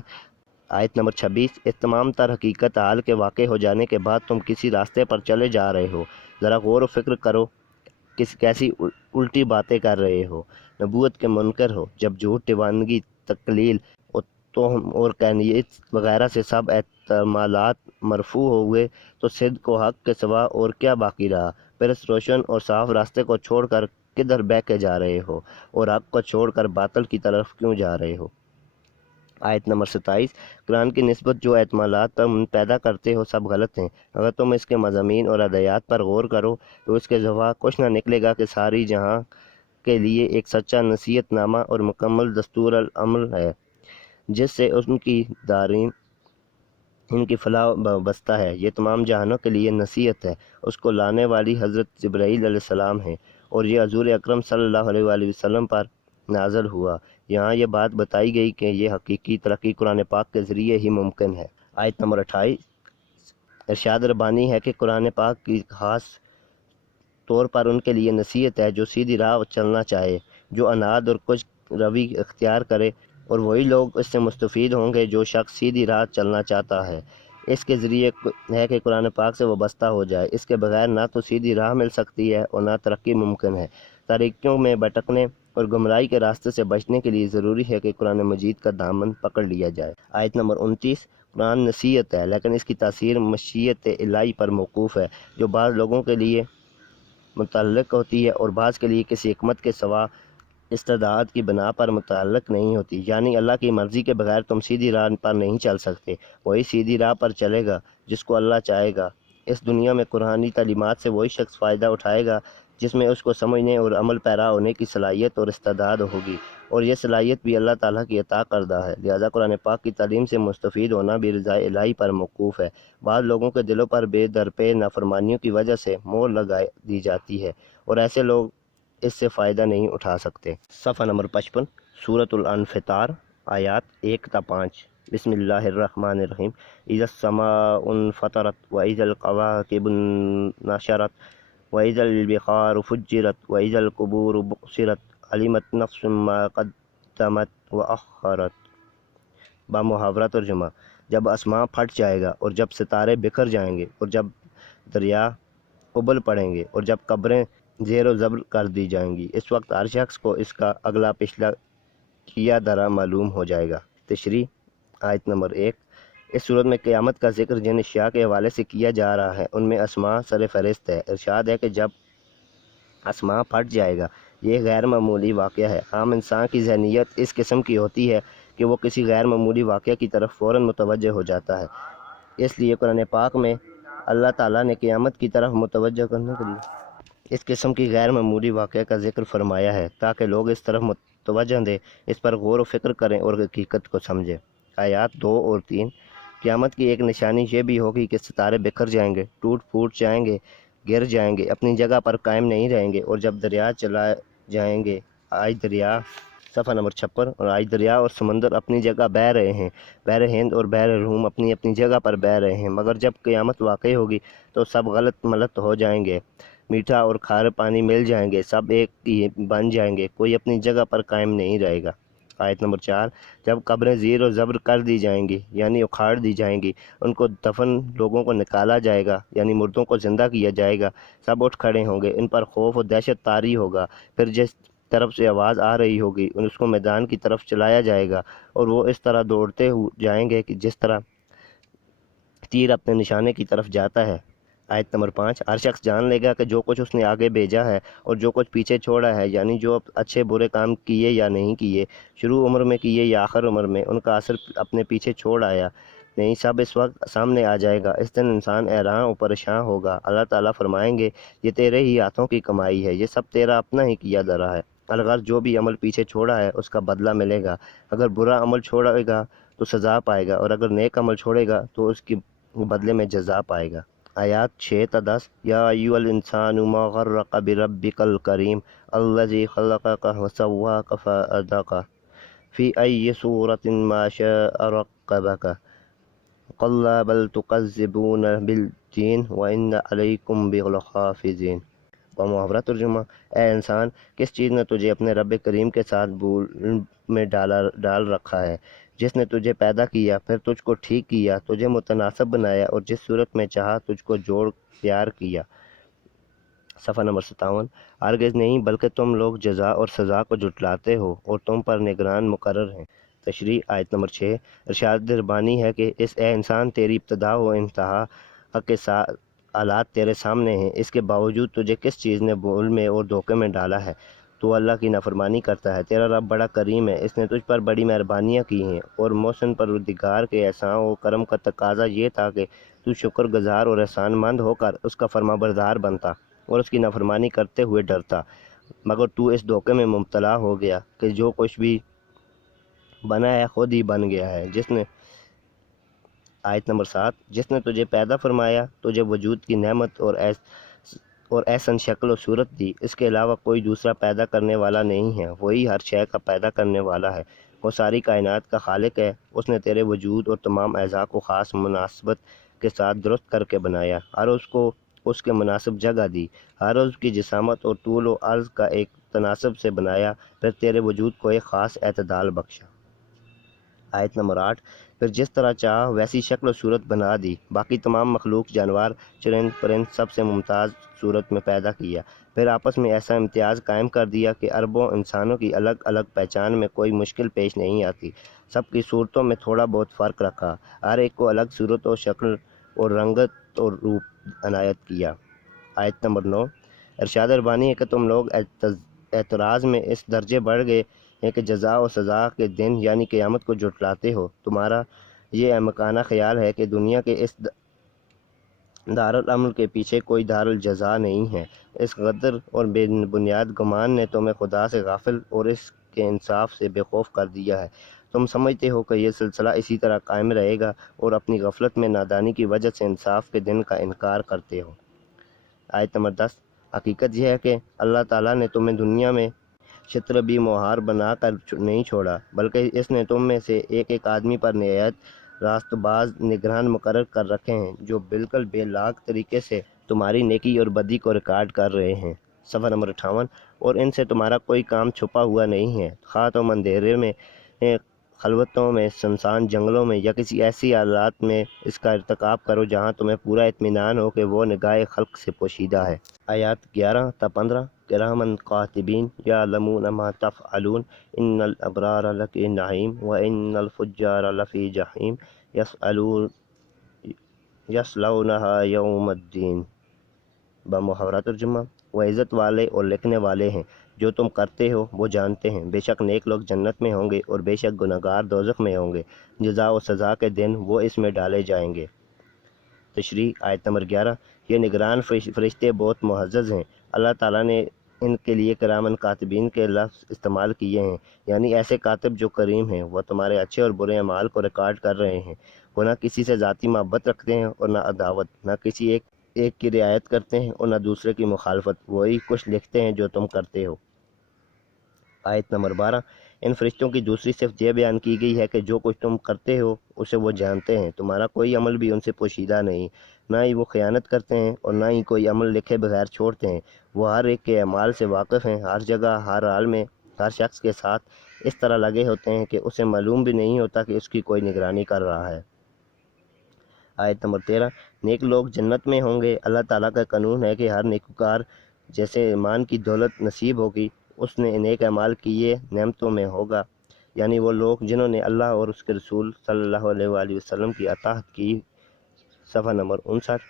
آیت نمبر 26۔ اس تمام تر حقیقت حال کے واقع ہو جانے کے بعد تم کسی راستے پر چلے جا رہے ہو، ذرا غور و فکر کرو، کیسی الٹی باتیں کر رہے ہو، نبوت کے منکر ہو، جب جھوٹ، دیوانگی، تقلیل اور توہم اور کہنیت وغیرہ سے سب احتمالات مرفوع ہوئے تو صدق و حق کے سوا اور کیا باقی رہا؟ پھر اس روشن اور صاف راستے کو چھوڑ کر کدھر بہہ کے جا رہے ہو، اور حق کو چھوڑ کر باطل کی طرف کیوں جا رہے ہو؟ آیت نمبر 27۔ قرآن کی نسبت جو احتمالات پر پیدا کرتے ہو سب غلط ہیں۔ اگر تم اس کے مضامین اور ہدایات پر غور کرو تو اس کے ذریعہ کچھ نہ نکلے گا کہ ساری جہاں کے لیے ایک سچا نصیحت نامہ اور مکمل دستور العمل ہے، جس سے ان کی دارین ان کی فلاح بستہ ہے۔ یہ تمام جہانوں کے لیے نصیحت ہے، اس کو لانے والی حضرت جبرائیل علیہ السلام ہے، اور یہ حضور اکرم صلی اللہ علیہ وآلہ وسلم پر نازل ہوا۔ یہاں یہ بات بتائی گئی کہ یہ حقیقی ترقی قرآن پاک کے ذریعے ہی ممکن ہے۔ آیت نمبر 28۔ ارشاد ربانی ہے کہ قرآن پاک کی خاص طور پر ان کے لیے نصیحت ہے جو سیدھی راہ چلنا چاہے، جو اناد اور کچھ روی اختیار کرے، اور وہی لوگ اس سے مستفید ہوں گے جو شخص سیدھی راہ چلنا چاہتا ہے۔ اس کے ذریعے ہے کہ قرآن پاک سے وابستہ ہو جائے، اس کے بغیر نہ تو سیدھی راہ مل سکتی ہے اور نہ ترقی ممکن ہے۔ تاریکیوں میں بھٹکنے اور گمراہی کے راستے سے بچنے کے لیے ضروری ہے کہ قرآن مجید کا دامن پکڑ لیا جائے۔ آیت نمبر 29۔ قرآن نصیحت ہے، لیکن اس کی تاثیر مشیت الہی پر موقوف ہے، جو بعض لوگوں کے لیے متعلق ہوتی ہے اور بعض کے لیے کسی حکمت کے سوا استعداد کی بنا پر متعلق نہیں ہوتی۔ یعنی اللہ کی مرضی کے بغیر تم سیدھی راہ پر نہیں چل سکتے، وہی سیدھی راہ پر چلے گا جس کو اللہ چاہے گا۔ اس دنیا میں قرآنی تعلیمات سے وہی شخص فائدہ اٹھائے گا جس میں اس کو سمجھنے اور عمل پیرا ہونے کی صلاحیت اور استعداد ہوگی، اور یہ صلاحیت بھی اللہ تعالیٰ کی عطا کردہ ہے۔ لہذا قرآن پاک کی تعلیم سے مستفید ہونا بھی رضا الہی پر موقوف ہے۔ بعض لوگوں کے دلوں پر بے درپے نافرمانیوں کی وجہ سے مہر لگا دی جاتی ہے، اور ایسے لوگ اس سے فائدہ نہیں اٹھا سکتے۔ صفحہ نمبر 55۔ سورۃ الانفطار، آیات 1 تا 5۔ بسم اللہ الرحمن الرحیم۔ اذا السماء انفطرت واذا الكواكب انشرت واذا البحار فجرت واذا القبور بعثرت علمت نفس ما قدمت واخرت۔ بامحاورہ ترجمہ: جب آسمان پھٹ جائے گا اور جب ستارے بکھر جائیں گے اور جب دریا ابل پڑیں گے اور جب قبریں زیر و زبر کر دی جائیں گی، اس وقت ہر شخص کو اس کا اگلا پچھلا کیا دھرا معلوم ہو جائے گا۔ تشریح۔ آیت نمبر 1۔ اس صورت میں قیامت کا ذکر جن اشیاء کے حوالے سے کیا جا رہا ہے ان میں آسمان سر فہرست ہے۔ ارشاد ہے کہ جب آسمان پھٹ جائے گا، یہ غیر معمولی واقعہ ہے۔ عام انسان کی ذہنیت اس قسم کی ہوتی ہے کہ وہ کسی غیر معمولی واقعہ کی طرف فوراً متوجہ ہو جاتا ہے، اس لیے قرآن پاک میں اللہ تعالیٰ نے قیامت کی طرف متوجہ کرنے کے لیے اس قسم کی غیر معمولی واقعہ کا ذکر فرمایا ہے تاکہ لوگ اس طرف متوجہ دیں، اس پر غور و فکر کریں اور حقیقت کو سمجھیں۔ آیات 2 اور 3۔ قیامت کی ایک نشانی یہ بھی ہوگی کہ ستارے بکھر جائیں گے، ٹوٹ پھوٹ جائیں گے، گر جائیں گے، اپنی جگہ پر قائم نہیں رہیں گے، اور جب دریا چلا جائیں گے، آج دریا صفحہ نمبر 56۔ اور آج دریا اور سمندر اپنی جگہ بہہ رہے ہیں، بحر ہند اور بحر روم اپنی اپنی جگہ پر بہہ رہے ہیں، مگر جب قیامت واقع ہوگی تو سب غلط ملت ہو جائیں گے، میٹھا اور کھارے پانی مل جائیں گے، سب ایک ہی بن جائیں گے، کوئی اپنی جگہ پر قائم نہیں رہے گا۔ آیت نمبر 4، جب قبریں زیر و زبر کر دی جائیں گی یعنی اکھاڑ دی جائیں گی، ان کو دفن لوگوں کو نکالا جائے گا یعنی مردوں کو زندہ کیا جائے گا، سب اٹھ کھڑے ہوں گے، ان پر خوف و دہشت طاری ہوگا، پھر جس طرف سے آواز آ رہی ہوگی اس کو میدان کی طرف چلایا جائے گا، اور وہ اس طرح دوڑتے جائیں گے کہ جس طرح تیر اپنے نشانے کی طرف جاتا ہے۔ آیت نمبر 5، ہر شخص جان لے گا کہ جو کچھ اس نے آگے بھیجا ہے اور جو کچھ پیچھے چھوڑا ہے، یعنی جو اچھے برے کام کیے یا نہیں کیے، شروع عمر میں کیے یا آخر عمر میں، ان کا اثر اپنے پیچھے چھوڑ آیا نہیں، سب اس وقت سامنے آ جائے گا۔ اس دن انسان حیران و پریشان ہوگا۔ اللہ تعالیٰ فرمائیں گے یہ تیرے ہی ہاتھوں کی کمائی ہے، یہ سب تیرا اپنا ہی کیا درا ہے، الغرض جو بھی عمل پیچھے چھوڑا ہے اس کا بدلہ ملے گا، اگر برا عمل چھوڑے گا تو سزا پائے گا، اور اگر نیک عمل چھوڑے گا تو اس کی بدلے میں جزا پائے گا۔ آیات 6 تا 10، یا ایھا الانسان ما غرک بربک الکریم الذی خلقک وسواک فعدلک فی ای صورۃ ما شاء رکبک کلا بل تکذبون بالدین وان علیکم لحافظین۔ محاورہ ترجمہ، اے انسان، کس چیز نے تجھے اپنے رب کریم کے ساتھ بھول میں ڈال رکھا ہے، جس نے تجھے پیدا کیا، پھر تجھ کو ٹھیک کیا، تجھے متناسب بنایا اور جس صورت میں چاہا تجھ کو جوڑ تیار کیا۔ صفحہ نمبر 57، ہرگز نہیں بلکہ تم لوگ جزا اور سزا کو جھٹلاتے ہو اور تم پر نگران مقرر ہیں۔ تشریح، آیت نمبر 6، ارشاد ربانی ہے کہ اے انسان، تیری ابتدا و انتہا کے حالات تیرے سامنے ہیں، اس کے باوجود تجھے کس چیز نے بھول میں اور دھوکے میں ڈالا ہے؟ تو اللہ کی نافرمانی کرتا ہے۔ تیرا رب بڑا کریم ہے، اس نے تجھ پر بڑی مہربانیاں کی ہیں، اور محسن پروردگار کے احسان و کرم کا تقاضا یہ تھا کہ تو شکر گزار اور احسان مند ہو کر اس کا فرما بردار بنتا اور اس کی نافرمانی کرتے ہوئے ڈرتا، مگر تو اس دھوکے میں مبتلا ہو گیا کہ جو کچھ بھی بنا ہے خود ہی بن گیا ہے۔ آیت نمبر 7، جس نے تجھے پیدا فرمایا، تجھے وجود کی نعمت اور احسن شکل و صورت دی، اس کے علاوہ کوئی دوسرا پیدا کرنے والا نہیں ہے، وہی ہر شے کا پیدا کرنے والا ہے، وہ ساری کائنات کا خالق ہے۔ اس نے تیرے وجود اور تمام اعضاء کو خاص مناسبت کے ساتھ درست کر کے بنایا، ہر اس کو اس کے مناسب جگہ دی، ہر اس کی جسامت اور طول و عرض کا ایک تناسب سے بنایا، پھر تیرے وجود کو ایک خاص اعتدال بخشا۔ آیت نمبر 8، پھر جس طرح چاہا ویسی شکل و صورت بنا دی، باقی تمام مخلوق، جانور، چرند پرند سب سے ممتاز صورت میں پیدا کیا، پھر آپس میں ایسا امتیاز قائم کر دیا کہ اربوں انسانوں کی الگ الگ پہچان میں کوئی مشکل پیش نہیں آتی، سب کی صورتوں میں تھوڑا بہت فرق رکھا، ہر ایک کو الگ صورت و شکل اور رنگت اور روپ عنایت کیا۔ آیت نمبر 9، ارشاد ربانی ہے کہ تم لوگ اعتراض میں اس درجے بڑھ گئے ہیں کہ جزا و سزا کے دن یعنی قیامت کو جھٹلاتے ہو۔ تمہارا یہ احمقانہ خیال ہے کہ دنیا کے اس دارالعمل کے پیچھے کوئی دارالجزا نہیں ہے۔ اس غدر اور بے بنیاد گمان نے تمہیں خدا سے غافل اور اس کے انصاف سے بے خوف کر دیا ہے۔ تم سمجھتے ہو کہ یہ سلسلہ اسی طرح قائم رہے گا اور اپنی غفلت میں نادانی کی وجہ سے انصاف کے دن کا انکار کرتے ہو۔ آیت نمبر 10، حقیقت یہ ہے کہ اللہ تعالیٰ نے تمہیں دنیا میں شتربی مہار بنا کر نہیں چھوڑا، بلکہ اس نے تم میں سے ایک ایک آدمی پر نہایت راست باز نگران مقرر کر رکھے ہیں، جو بالکل بے لاگ طریقے سے تمہاری نیکی اور بدی کو ریکارڈ کر رہے ہیں۔ صفحہ نمبر 58، اور ان سے تمہارا کوئی کام چھپا ہوا نہیں ہے، خواہ تم اندھیرے میں، خلوتوں میں، سنسان جنگلوں میں یا کسی ایسی حالات میں اس کا ارتکاب کرو جہاں تمہیں پورا اطمینان ہو کہ وہ نگاہ خلق سے پوشیدہ ہے۔ آیات 11 تا 15، کرامن کاتبین یعلمون ما تفعلون ان الابرار لفی نعیم وان الفجار لفی جحیم یصلونہا یوم الدین۔ بمحاورہ ترجمہ، وہ عزت والے اور لکھنے والے ہیں، جو تم کرتے ہو وہ جانتے ہیں، بے شک نیک لوگ جنت میں ہوں گے اور بے شک گنہگار دوزخ میں ہوں گے، جزا و سزا کے دن وہ اس میں ڈالے جائیں گے۔ تشریح، آیت نمبر 11، یہ نگران فرشتے بہت معزز ہیں۔ اللہ تعالیٰ نے ان کے لیے کرامن کاتبین کے لفظ استعمال کیے ہیں، یعنی ایسے کاتب جو کریم ہیں، وہ تمہارے اچھے اور برے اعمال کو ریکارڈ کر رہے ہیں، وہ نہ کسی سے ذاتی محبت رکھتے ہیں اور نہ عداوت، نہ کسی ایک کی رعایت کرتے ہیں اور نہ دوسرے کی مخالفت، وہی کچھ لکھتے ہیں جو تم کرتے ہو۔ آیت نمبر 12، ان فرشتوں کی دوسری صفت یہ بیان کی گئی ہے کہ جو کچھ تم کرتے ہو اسے وہ جانتے ہیں، تمہارا کوئی عمل بھی ان سے پوشیدہ نہیں، نہ ہی وہ خیانت کرتے ہیں اور نہ ہی کوئی عمل لکھے بغیر چھوڑتے ہیں، وہ ہر ایک کے اعمال سے واقف ہیں، ہر جگہ، ہر حال میں، ہر شخص کے ساتھ اس طرح لگے ہوتے ہیں کہ اسے معلوم بھی نہیں ہوتا کہ اس کی کوئی نگرانی کر رہا ہے۔ آیت نمبر 13، نیک لوگ جنت میں ہوں گے۔ اللہ تعالیٰ کا قانون ہے کہ ہر نیکوکار جیسے ایمان کی دولت نصیب ہوگی، اس نے نیک اعمال کیے نعمتوں میں ہوگا، یعنی وہ لوگ جنہوں نے اللہ اور اس کے رسول صلی اللہ علیہ وآلہ وسلم کی اطاعت کی۔ صفحہ نمبر 59،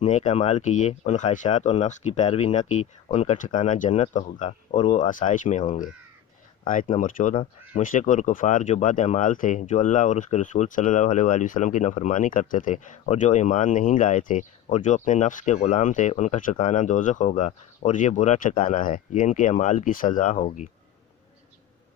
نیک اعمال کیے، ان خواہشات اور نفس کی پیروی نہ کی، ان کا ٹھکانہ جنت ہوگا اور وہ آسائش میں ہوں گے۔ آیت نمبر 14، مشرک اور کفار جو بد اعمال تھے، جو اللہ اور اس کے رسول صلی اللہ علیہ وآلہ وسلم کی نافرمانی کرتے تھے اور جو ایمان نہیں لائے تھے اور جو اپنے نفس کے غلام تھے، ان کا ٹھکانہ دوزخ ہوگا اور یہ برا ٹھکانہ ہے، یہ ان کے اعمال کی سزا ہوگی۔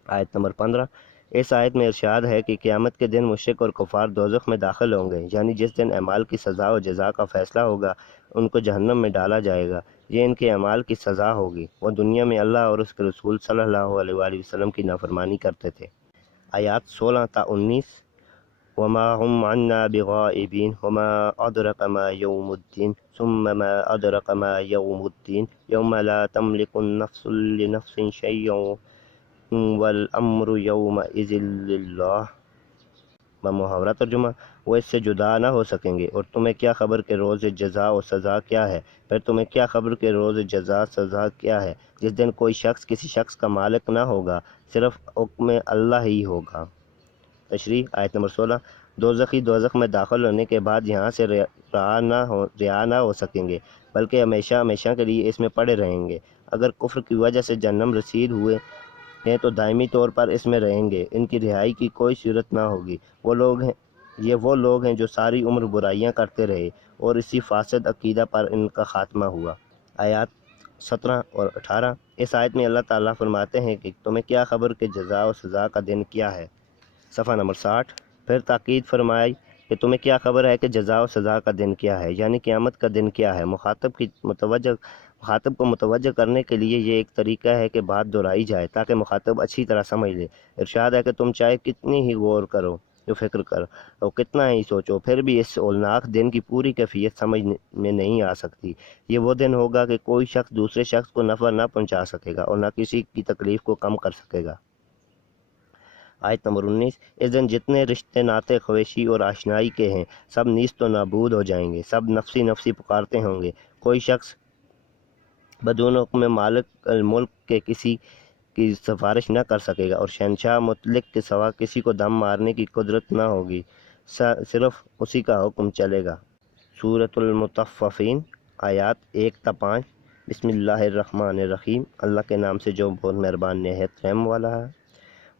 آیت نمبر 15، اس آیت میں ارشاد ہے کہ قیامت کے دن مشرک اور کفار دوزخ میں داخل ہوں گے، یعنی جس دن اعمال کی سزا و جزا کا فیصلہ ہوگا ان کو جہنم میں ڈالا جائے گا، یہ ان کے اعمال کی سزا ہوگی۔ وہ دنیا میں اللہ اور اس کے رسول صلی اللہ علیہ وآلہ وسلم کی نافرمانی کرتے تھے۔ آیات 16 تا 19، وما هم عنا بغائبین وما ادرک ما یوم الدین ثم ما ادرک ما یوم الدین یوم لا تملک النفس لنفس شیئا والامر یومئذ للہ۔ بمحاورہ ترجمہ، وہ اس سے جدا نہ ہو سکیں گے، اور تمہیں کیا خبر کہ روز جزا و سزا کیا ہے، پھر تمہیں کیا خبر کہ روز جزا سزا کیا ہے، جس دن کوئی شخص کسی شخص کا مالک نہ ہوگا، صرف حکم اللہ ہی ہوگا۔ تشریح، آیت نمبر 16، دوزخی دوزخ میں داخل ہونے کے بعد یہاں سے رہا نہ ہو سکیں گے، بلکہ ہمیشہ ہمیشہ کے لیے اس میں پڑے رہیں گے۔ اگر کفر کی وجہ سے جہنم رسید ہوئے ہیں تو دائمی طور پر اس میں رہیں گے، ان کی رہائی کی کوئی صورت نہ ہوگی۔ وہ لوگ ہیں جو ساری عمر برائیاں کرتے رہے اور اسی فاسد عقیدہ پر ان کا خاتمہ ہوا۔ آیات 17 اور 18، اس آیت میں اللہ تعالیٰ فرماتے ہیں کہ تمہیں کیا خبر کہ جزا و سزا کا دن کیا ہے۔ صفحہ نمبر 60، پھر تاکید فرمائی کہ تمہیں کیا خبر ہے کہ جزا و سزا کا دن کیا ہے، یعنی قیامت کا دن کیا ہے۔ مخاطب کو متوجہ کرنے کے لیے یہ ایک طریقہ ہے کہ بات دہرائی جائے تاکہ مخاطب اچھی طرح سمجھ لے۔ ارشاد ہے کہ تم چاہے کتنی ہی غور کرو، جو فکر کرو اور کتنا ہی سوچو، پھر بھی اس ہولناک دن کی پوری کیفیت سمجھ میں نہیں آ سکتی۔ یہ وہ دن ہوگا کہ کوئی شخص دوسرے شخص کو نفع نہ پہنچا سکے گا اور نہ کسی کی تکلیف کو کم کر سکے گا۔ آیت نمبر 19، اس دن جتنے رشتے ناطے خویشی اور آشنائی کے ہیں سب نیست و نابود ہو جائیں گے، سب نفسی نفسی پکارتے ہوں گے، کوئی شخص بدون حکم مالک الملک کے کسی کی سفارش نہ کر سکے گا اور شہنشاہ مطلق کے سوا کسی کو دم مارنے کی قدرت نہ ہوگی، صرف اسی کا حکم چلے گا۔ سورۃ المطففین، آیات 1 تا 5، بسم اللہ الرحمن الرحیم، اللہ کے نام سے جو بہت مہربان نہایت رحم والا ہے۔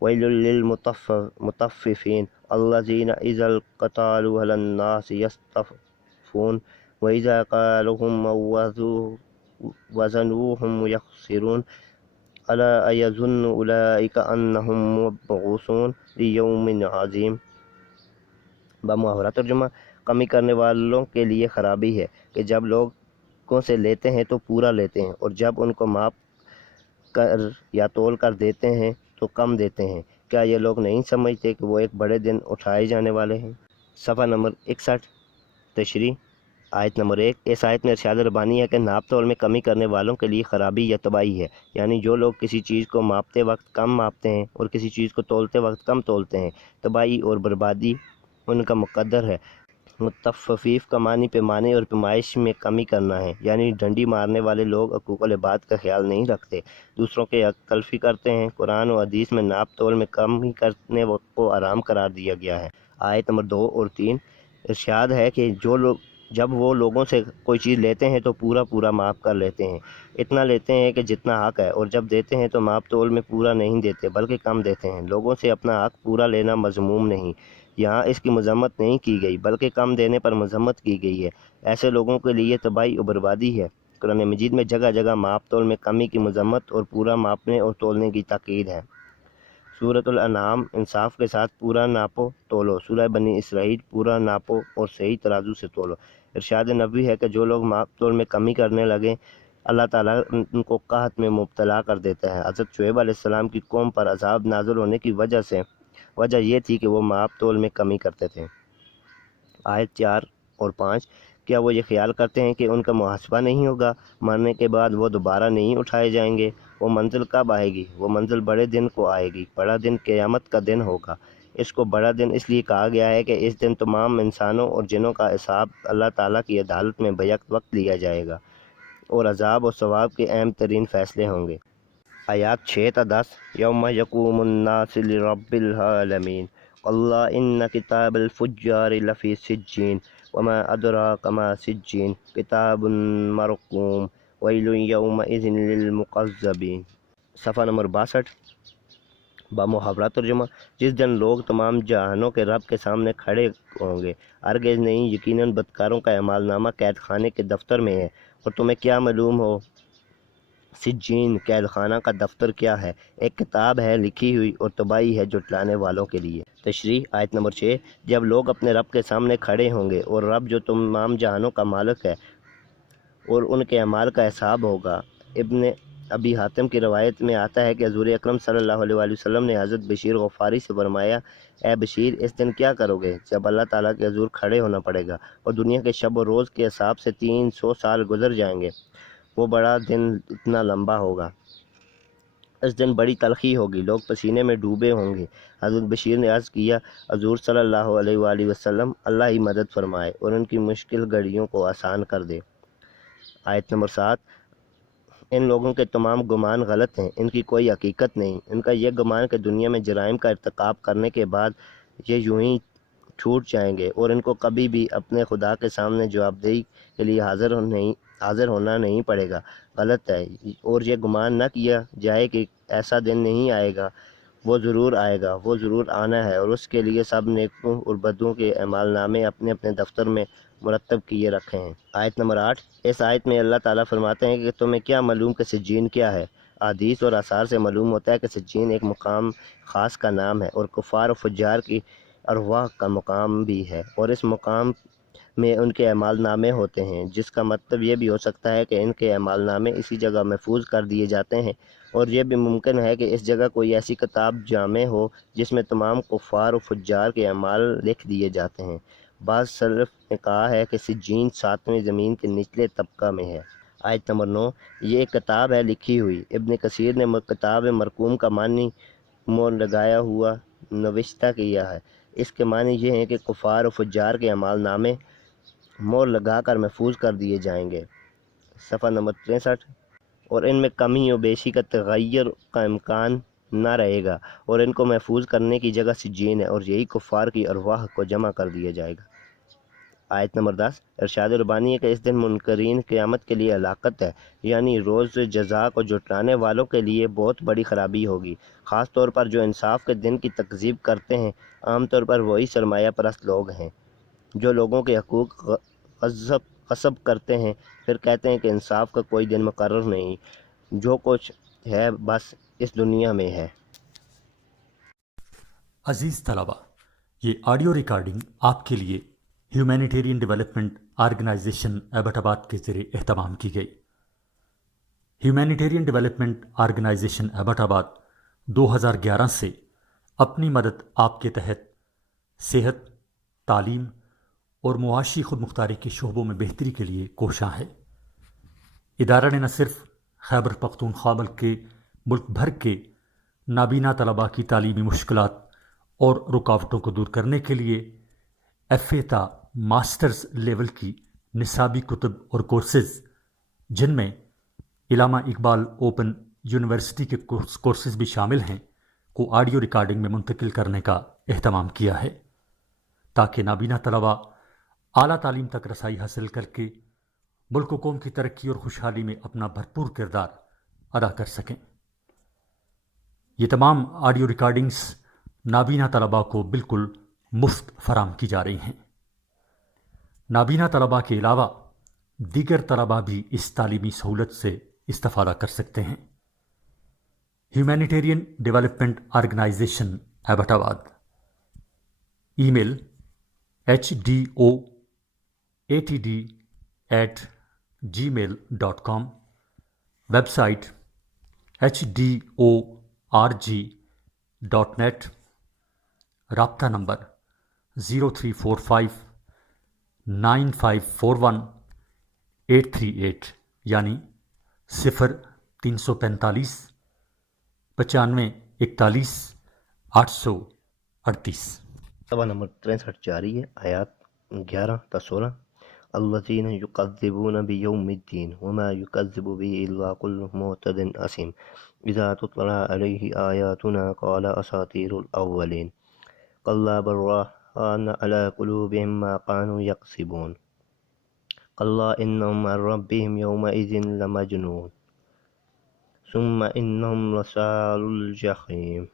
ویل للمطففین الذین اذا انقلبوا علی الناس یستوفون واذا کالوهم او وزنوهم یخسرون الا یظن اولئک انہم مبعوثون لیوم عظیم۔ بمحاورہ ترجمہ، کمی کرنے والوں کے لیے خرابی ہے کہ جب لوگوں سے لیتے ہیں تو پورا لیتے ہیں، اور جب ان کو ماپ کر یا تول کر دیتے ہیں تو کم دیتے ہیں۔ کیا یہ لوگ نہیں سمجھتے کہ وہ ایک بڑے دن اٹھائے جانے والے ہیں؟ صفحہ نمبر 61، تشریح، آیت نمبر 1، اس آیت میں ارشاد ربانی ہے کہ ناپ تول میں کمی کرنے والوں کے لیے خرابی یا تباہی ہے، یعنی جو لوگ کسی چیز کو ماپتے وقت کم ماپتے ہیں اور کسی چیز کو تولتے وقت کم تولتے ہیں، تباہی اور بربادی ان کا مقدر ہے۔ متففیف کا معنی پیمانے اور پیمائش میں کمی کرنا ہے، یعنی ڈنڈی مارنے والے لوگ حقوق العباد کا خیال نہیں رکھتے، دوسروں کے حق تلفی کرتے ہیں۔ قرآن و حدیث میں ناپ تول میں کمی کرنے کو حرام قرار دیا گیا ہے۔ آیت نمبر 2 اور 3، ارشاد ہے کہ جب وہ لوگوں سے کوئی چیز لیتے ہیں تو پورا ماپ کر لیتے ہیں، اتنا لیتے ہیں کہ جتنا حق ہے، اور جب دیتے ہیں تو ماپ تول میں پورا نہیں دیتے بلکہ کم دیتے ہیں۔ لوگوں سے اپنا حق پورا لینا مذموم نہیں، یہاں اس کی مذمت نہیں کی گئی بلکہ کم دینے پر مذمت کی گئی ہے۔ ایسے لوگوں کے لیے تباہی اور بربادی ہے۔ قرآن مجید میں جگہ جگہ ماپ تول میں کمی کی مذمت اور پورا ماپنے اور تولنے کی تاکید ہے۔ سورۃ الانعام، انصاف کے ساتھ پورا ناپو تولو۔ سورہ بنی اسرائیل، پورا ناپو اور صحیح ترازو سے تولو۔ ارشاد نبوی ہے کہ جو لوگ ماپ تول میں کمی کرنے لگے اللہ تعالیٰ ان کو قحط میں مبتلا کر دیتا ہے۔ حضرت شعیب علیہ السلام کی قوم پر عذاب نازل ہونے کی وجہ یہ تھی کہ وہ ماپ تول میں کمی کرتے تھے۔ آیت 4 اور 5، کیا وہ یہ خیال کرتے ہیں کہ ان کا محاسبہ نہیں ہوگا؟ مرنے کے بعد وہ دوبارہ نہیں اٹھائے جائیں گے؟ وہ منزل کب آئے گی؟ وہ منزل بڑے دن کو آئے گی۔ بڑا دن قیامت کا دن ہوگا۔ اس کو بڑا دن اس لیے کہا گیا ہے کہ اس دن تمام انسانوں اور جنوں کا حساب اللہ تعالیٰ کی عدالت میں بیک وقت لیا جائے گا اور عذاب و ثواب کے اہم ترین فیصلے ہوں گے۔ آیات 6 تا 10 یوم یقوم الناس لرب العالمین اللہ ان کتاب الفجار لفی سجین وما ادراک ما سجین کتاب مرقوم ویل یومئذ للمکذبین۔ صفحہ نمبر 62 بمحاورہ ترجمہ: جس دن لوگ تمام جہانوں کے رب کے سامنے کھڑے ہوں گے، ہرگز نہیں، یقیناً بدکاروں کا اعمال نامہ قید خانے کے دفتر میں ہے، اور تمہیں کیا معلوم ہو سجین قید خانہ کا دفتر کیا ہے؟ ایک کتاب ہے لکھی ہوئی اور تباہی ہے جھٹلانے والوں کے لیے۔ تشریح آیت نمبر 6 جب لوگ اپنے رب کے سامنے کھڑے ہوں گے اور رب جو تمام جہانوں کا مالک ہے اور ان کے اعمال کا حساب ہوگا۔ ابن ابی حاتم کی روایت میں آتا ہے کہ حضور اکرم صلی اللہ علیہ وآلہ وسلم نے حضرت بشیر غفاری سے فرمایا، اے بشیر، اس دن کیا کرو گے جب اللہ تعالیٰ کے حضور کھڑے ہونا پڑے گا اور دنیا کے شب و روز کے حساب سے 300 سال گزر جائیں گے؟ وہ بڑا دن اتنا لمبا ہوگا، اس دن بڑی تلخی ہوگی، لوگ پسینے میں ڈوبے ہوں گے۔ حضرت بشیر نے عرض کیا، حضور صلی اللہ علیہ وآلہ وسلم، اللہ ہی مدد فرمائے اور ان کی مشکل گھڑیوں کو آسان کر دے۔ آیت نمبر 7 ان لوگوں کے تمام گمان غلط ہیں، ان کی کوئی حقیقت نہیں۔ ان کا یہ گمان کہ دنیا میں جرائم کا ارتکاب کرنے کے بعد یہ یوں ہی چھوٹ جائیں گے اور ان کو کبھی بھی اپنے خدا کے سامنے جوابدہی کے لیے حاضر ہونا نہیں پڑے گا، غلط ہے۔ اور یہ گمان نہ کیا جائے کہ ایسا دن نہیں آئے گا، وہ ضرور آئے گا، وہ ضرور آنا ہے، اور اس کے لیے سب نیکوں اور بدوں کے اعمال نامے اپنے اپنے دفتر میں مرتب کیے رکھے ہیں۔ آیت نمبر 8 اس آیت میں اللہ تعالیٰ فرماتے ہیں کہ تمہیں کیا معلوم کہ سجین کیا ہے؟ احادیث اور آثار سے معلوم ہوتا ہے کہ سجین ایک مقام خاص کا نام ہے اور کفار و فجار کی ارواح کا مقام بھی ہے، اور اس مقام میں ان کے اعمال نامے ہوتے ہیں، جس کا مطلب یہ بھی ہو سکتا ہے کہ ان کے اعمال نامے اسی جگہ محفوظ کر دیے جاتے ہیں، اور یہ بھی ممکن ہے کہ اس جگہ کوئی ایسی کتاب جامع ہو جس میں تمام کفار و فجار کے اعمال لکھ دیے جاتے ہیں۔ بعض سلف نے کہا ہے کہ سجین 7ویں زمین کے نچلے طبقہ میں ہے۔ آیت نمبر 9 یہ ایک کتاب ہے لکھی ہوئی۔ ابن کثیر نے کتاب مرقوم کا معنی مور لگایا ہوا نوشتہ کیا ہے۔ اس کے معنی یہ ہیں کہ کفار و فجار کے اعمال نامے مور لگا کر محفوظ کر دیے جائیں گے۔ صفحہ نمبر 63 اور ان میں کمی و بیشی کا تغیر کا امکان نہ رہے گا، اور ان کو محفوظ کرنے کی جگہ سجین ہے، اور یہی کفار کی ارواح کو جمع کر دیا جائے گا۔ آیت نمبر 10 ارشاد ربانی ہے کہ اس دن منکرین قیامت کے لیے ہلاکت ہے، یعنی روز جزا کو جھٹلانے والوں کے لیے بہت بڑی خرابی ہوگی، خاص طور پر جو انصاف کے دن کی تکذیب کرتے ہیں۔ عام طور پر وہی سرمایہ پرست لوگ ہیں جو لوگوں کے حقوق غصب کرتے ہیں، پھر کہتے ہیں کہ انصاف کا کوئی دن مقرر نہیں، جو کچھ ہے بس اس دنیا میں ہے۔ عزیز طلبہ، یہ آڈیو ریکارڈنگ آپ کے لیے ہیومینیٹیرین ڈیولپمنٹ آرگنائزیشن ایبٹ آباد کے ذریعے اہتمام کی گئی۔ ہیومینیٹیرین ڈیولپمنٹ آرگنائزیشن ایبٹ آباد 2011 سے اپنی مدد آپ کے تحت صحت، تعلیم اور معاشی خود مختاری کے شعبوں میں بہتری کے لیے کوشاں ہے۔ ادارہ نے نہ صرف خیبر پختونخوا بلکہ ملک بھر کے نابینا طلباء کی تعلیمی مشکلات اور رکاوٹوں کو دور کرنے کے لیے ایف اے تا ماسٹرز لیول کی نصابی کتب اور کورسز، جن میں علامہ اقبال اوپن یونیورسٹی کے کورسز بھی شامل ہیں، کو آڈیو ریکارڈنگ میں منتقل کرنے کا اہتمام کیا ہے، تاکہ نابینا طلباء اعلیٰ تعلیم تک رسائی حاصل کر کے ملک و قوم کی ترقی اور خوشحالی میں اپنا بھرپور کردار ادا کر سکیں۔ یہ تمام آڈیو ریکارڈنگز نابینا طلباء کو بالکل مفت فراہم کی جا رہی ہیں۔ نابینا طلباء کے علاوہ دیگر طلباء بھی اس تعلیمی سہولت سے استفادہ کر سکتے ہیں۔ ہیومینیٹیرین ڈیولپمنٹ آرگنائزیشن ایبٹ آباد، ای میل HDOATD@gmail.com، ویب سائٹ HDORG.net، رابطہ نمبر 0345 9541-838 یعنی 0345 9541 صفحہ نمبر 63 جاری ہے، آیات 11 تا 16۔ الذین یکذبون بیوم الدین وما یکذب به الا کل معتد اثیم اذا تتلی علیہ آیاتنا قال اساطیر الاولین کلا بل ران علی قلوبہم ما كانوا یکسبون کلا انہم عن ربہم یومئذ لمجنون ثم انہم لصال الجحیم۔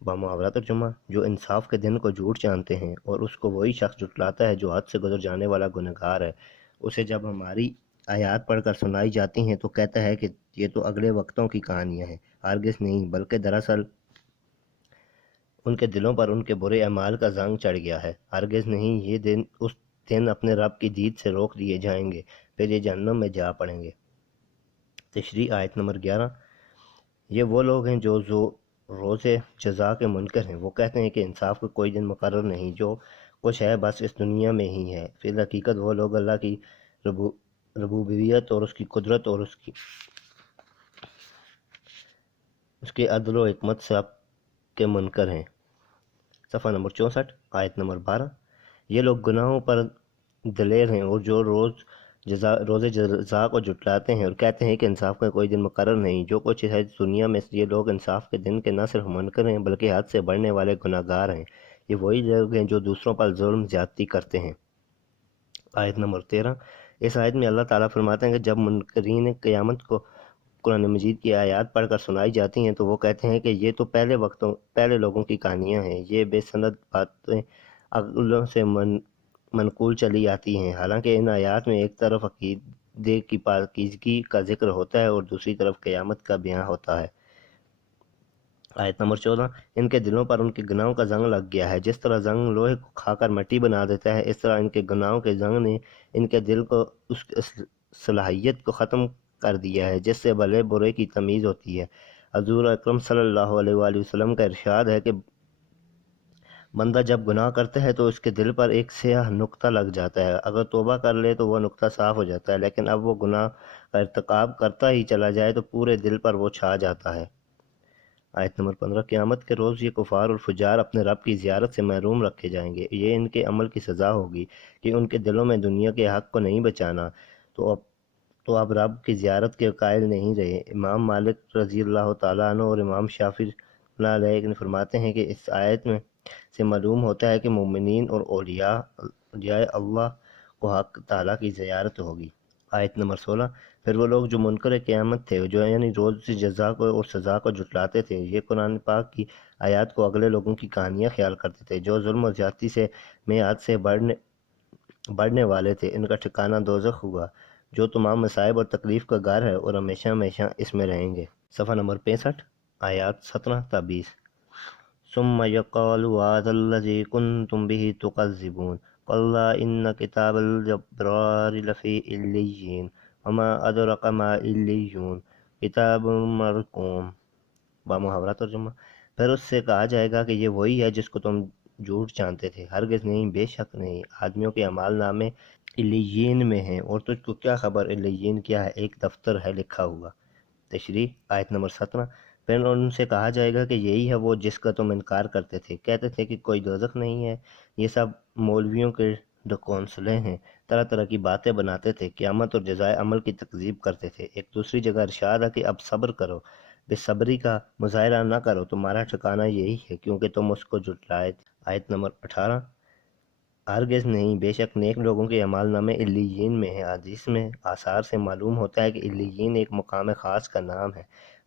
بمحاورہ ترجمہ، جو انصاف کے دن کو جھوٹ جانتے ہیں اور اس کو وہی شخص جھٹلاتا ہے جو حد سے گزر جانے والا گنہگار ہے، اسے جب ہماری آیات پڑھ کر سنائی جاتی ہیں تو کہتا ہے کہ یہ تو اگلے وقتوں کی کہانیاں ہیں۔ ہرگز نہیں، بلکہ دراصل ان کے دلوں پر ان کے برے اعمال کا زنگ چڑھ گیا ہے۔ ہرگز نہیں، یہ دن اس دن اپنے رب کی دید سے روک دیے جائیں گے، پھر یہ جہنم میں جا پڑیں گے۔ تشریح آیت نمبر 11۔ یہ وہ لوگ ہیں جو روز جزا کے منکر ہیں۔ وہ کہتے ہیں کہ انصاف کا کوئی دن مقرر نہیں، جو کچھ ہے بس اس دنیا میں ہی ہے۔ فی الحقیقت وہ لوگ اللہ کی ربوبیت اور اس کی قدرت اور اس کی عدل و حکمت سب کے منکر ہیں۔ صفحہ نمبر 64 آیت نمبر 12۔ یہ لوگ گناہوں پر دلیر ہیں اور جو روز جزا کو جھٹلاتے ہیں اور کہتے ہیں کہ انصاف کا کوئی دن مقرر نہیں، جو کچھ ہے دنیا میں۔ یہ لوگ انصاف کے دن کے نہ صرف منکر ہیں بلکہ حد سے بڑھنے والے گناہگار ہیں۔ یہ وہی لوگ ہیں جو دوسروں پر ظلم زیادتی کرتے ہیں۔ آیت نمبر 13۔ اس آیت میں اللہ تعالیٰ فرماتے ہیں کہ جب منکرین قیامت کو قرآن مجید کی آیات پڑھ کر سنائی جاتی ہیں تو وہ کہتے ہیں کہ یہ تو پہلے لوگوں کی کہانیاں ہیں، یہ بے سند باتیں عقلوں سے منقول چلی آتی ہیں۔ حالانکہ ان آیات میں ایک طرف عقیدے کی پاکیزگی کا ذکر ہوتا ہے اور دوسری طرف قیامت کا بیان ہوتا ہے۔ آیت نمبر 14۔ ان کے دلوں پر ان کے گناہوں کا زنگ لگ گیا ہے۔ جس طرح زنگ لوہے کو کھا کر مٹی بنا دیتا ہے، اس طرح ان کے گناہوں کے زنگ نے ان کے دل کو اس صلاحیت کو ختم کر دیا ہے جس سے بھلے برے کی تمیز ہوتی ہے۔ حضور اکرم صلی اللہ علیہ وآلہ وسلم کا ارشاد ہے کہ بندہ جب گناہ کرتا ہے تو اس کے دل پر ایک سیاہ نقطہ لگ جاتا ہے۔ اگر توبہ کر لے تو وہ نقطہ صاف ہو جاتا ہے، لیکن اب وہ گناہ کا ارتکاب کرتا ہی چلا جائے تو پورے دل پر وہ چھا جاتا ہے۔ آیت نمبر 15۔ قیامت کے روز یہ کفار اور فجار اپنے رب کی زیارت سے محروم رکھے جائیں گے۔ یہ ان کے عمل کی سزا ہوگی کہ ان کے دلوں میں دنیا کے حق کو نہیں بچانا، تو اب رب کی زیارت کے قائل نہیں رہے۔ امام مالک رضی اللہ تعالیٰ عنہ اور امام شافعی اللہ علیہ نے فرماتے ہیں کہ اس آیت میں سے معلوم ہوتا ہے کہ مومنین اور اولیاء اللہ کو حق تعالیٰ کی زیارت ہوگی۔ آیت نمبر 16۔ پھر وہ لوگ جو منکر قیامت تھے، جو یعنی روز جزا کو اور سزا کو جھٹلاتے تھے، یہ قرآن پاک کی آیات کو اگلے لوگوں کی کہانیاں خیال کرتے تھے جو ظلم و زیادتی سے حد سے بڑھنے والے تھے۔ ان کا ٹھکانہ دوزخ ہوا جو تمام مصائب اور تکلیف کا گھر ہے اور ہمیشہ ہمیشہ اس میں رہیں گے۔ صفحہ نمبر 65 آیات 17 تا 20۔ ثم يقال هذا الذي كنتم به تكذبون كلا إن كتاب الأبرار لفي عليين وما أدرك ما عليون کتاب مرقوم۔ بمحاورہ ترجمہ، پھر اس سے کہا جائے گا کہ یہ وہی ہے جس کو تم جھوٹ جانتے تھے۔ ہرگز نہیں، بے شک نہیں، آدمیوں کے اعمال نامے علیین میں ہیں، اور تجھ کو کیا خبر علیین کیا ہے؟ ایک دفتر ہے لکھا ہوا۔ تشریح آیت نمبر 17۔ پھر ان سے کہا جائے گا کہ یہی ہے وہ جس کا تم انکار کرتے تھے، کہتے تھے کہ کوئی دوزخ نہیں ہے۔ یہ سب مولویوں کے ڈکونسلے ہیں، طرح طرح کی باتیں بناتے تھے، قیامت اور جزائے عمل کی تکذیب کرتے تھے۔ ایک دوسری جگہ ارشاد ہے کہ اب صبر کرو، بے صبری کا مظاہرہ نہ کرو، تمہارا ٹھکانہ یہی ہے کیونکہ تم اس کو جھٹلائے تھے۔ آیت نمبر 18۔ ہرگز نہیں، بے شک نیک لوگوں کے اعمال نامے علیین میں ہیں۔ حدیث میں آثار سے معلوم ہوتا ہے کہ علیین ایک مقام خاص کا نام ہے،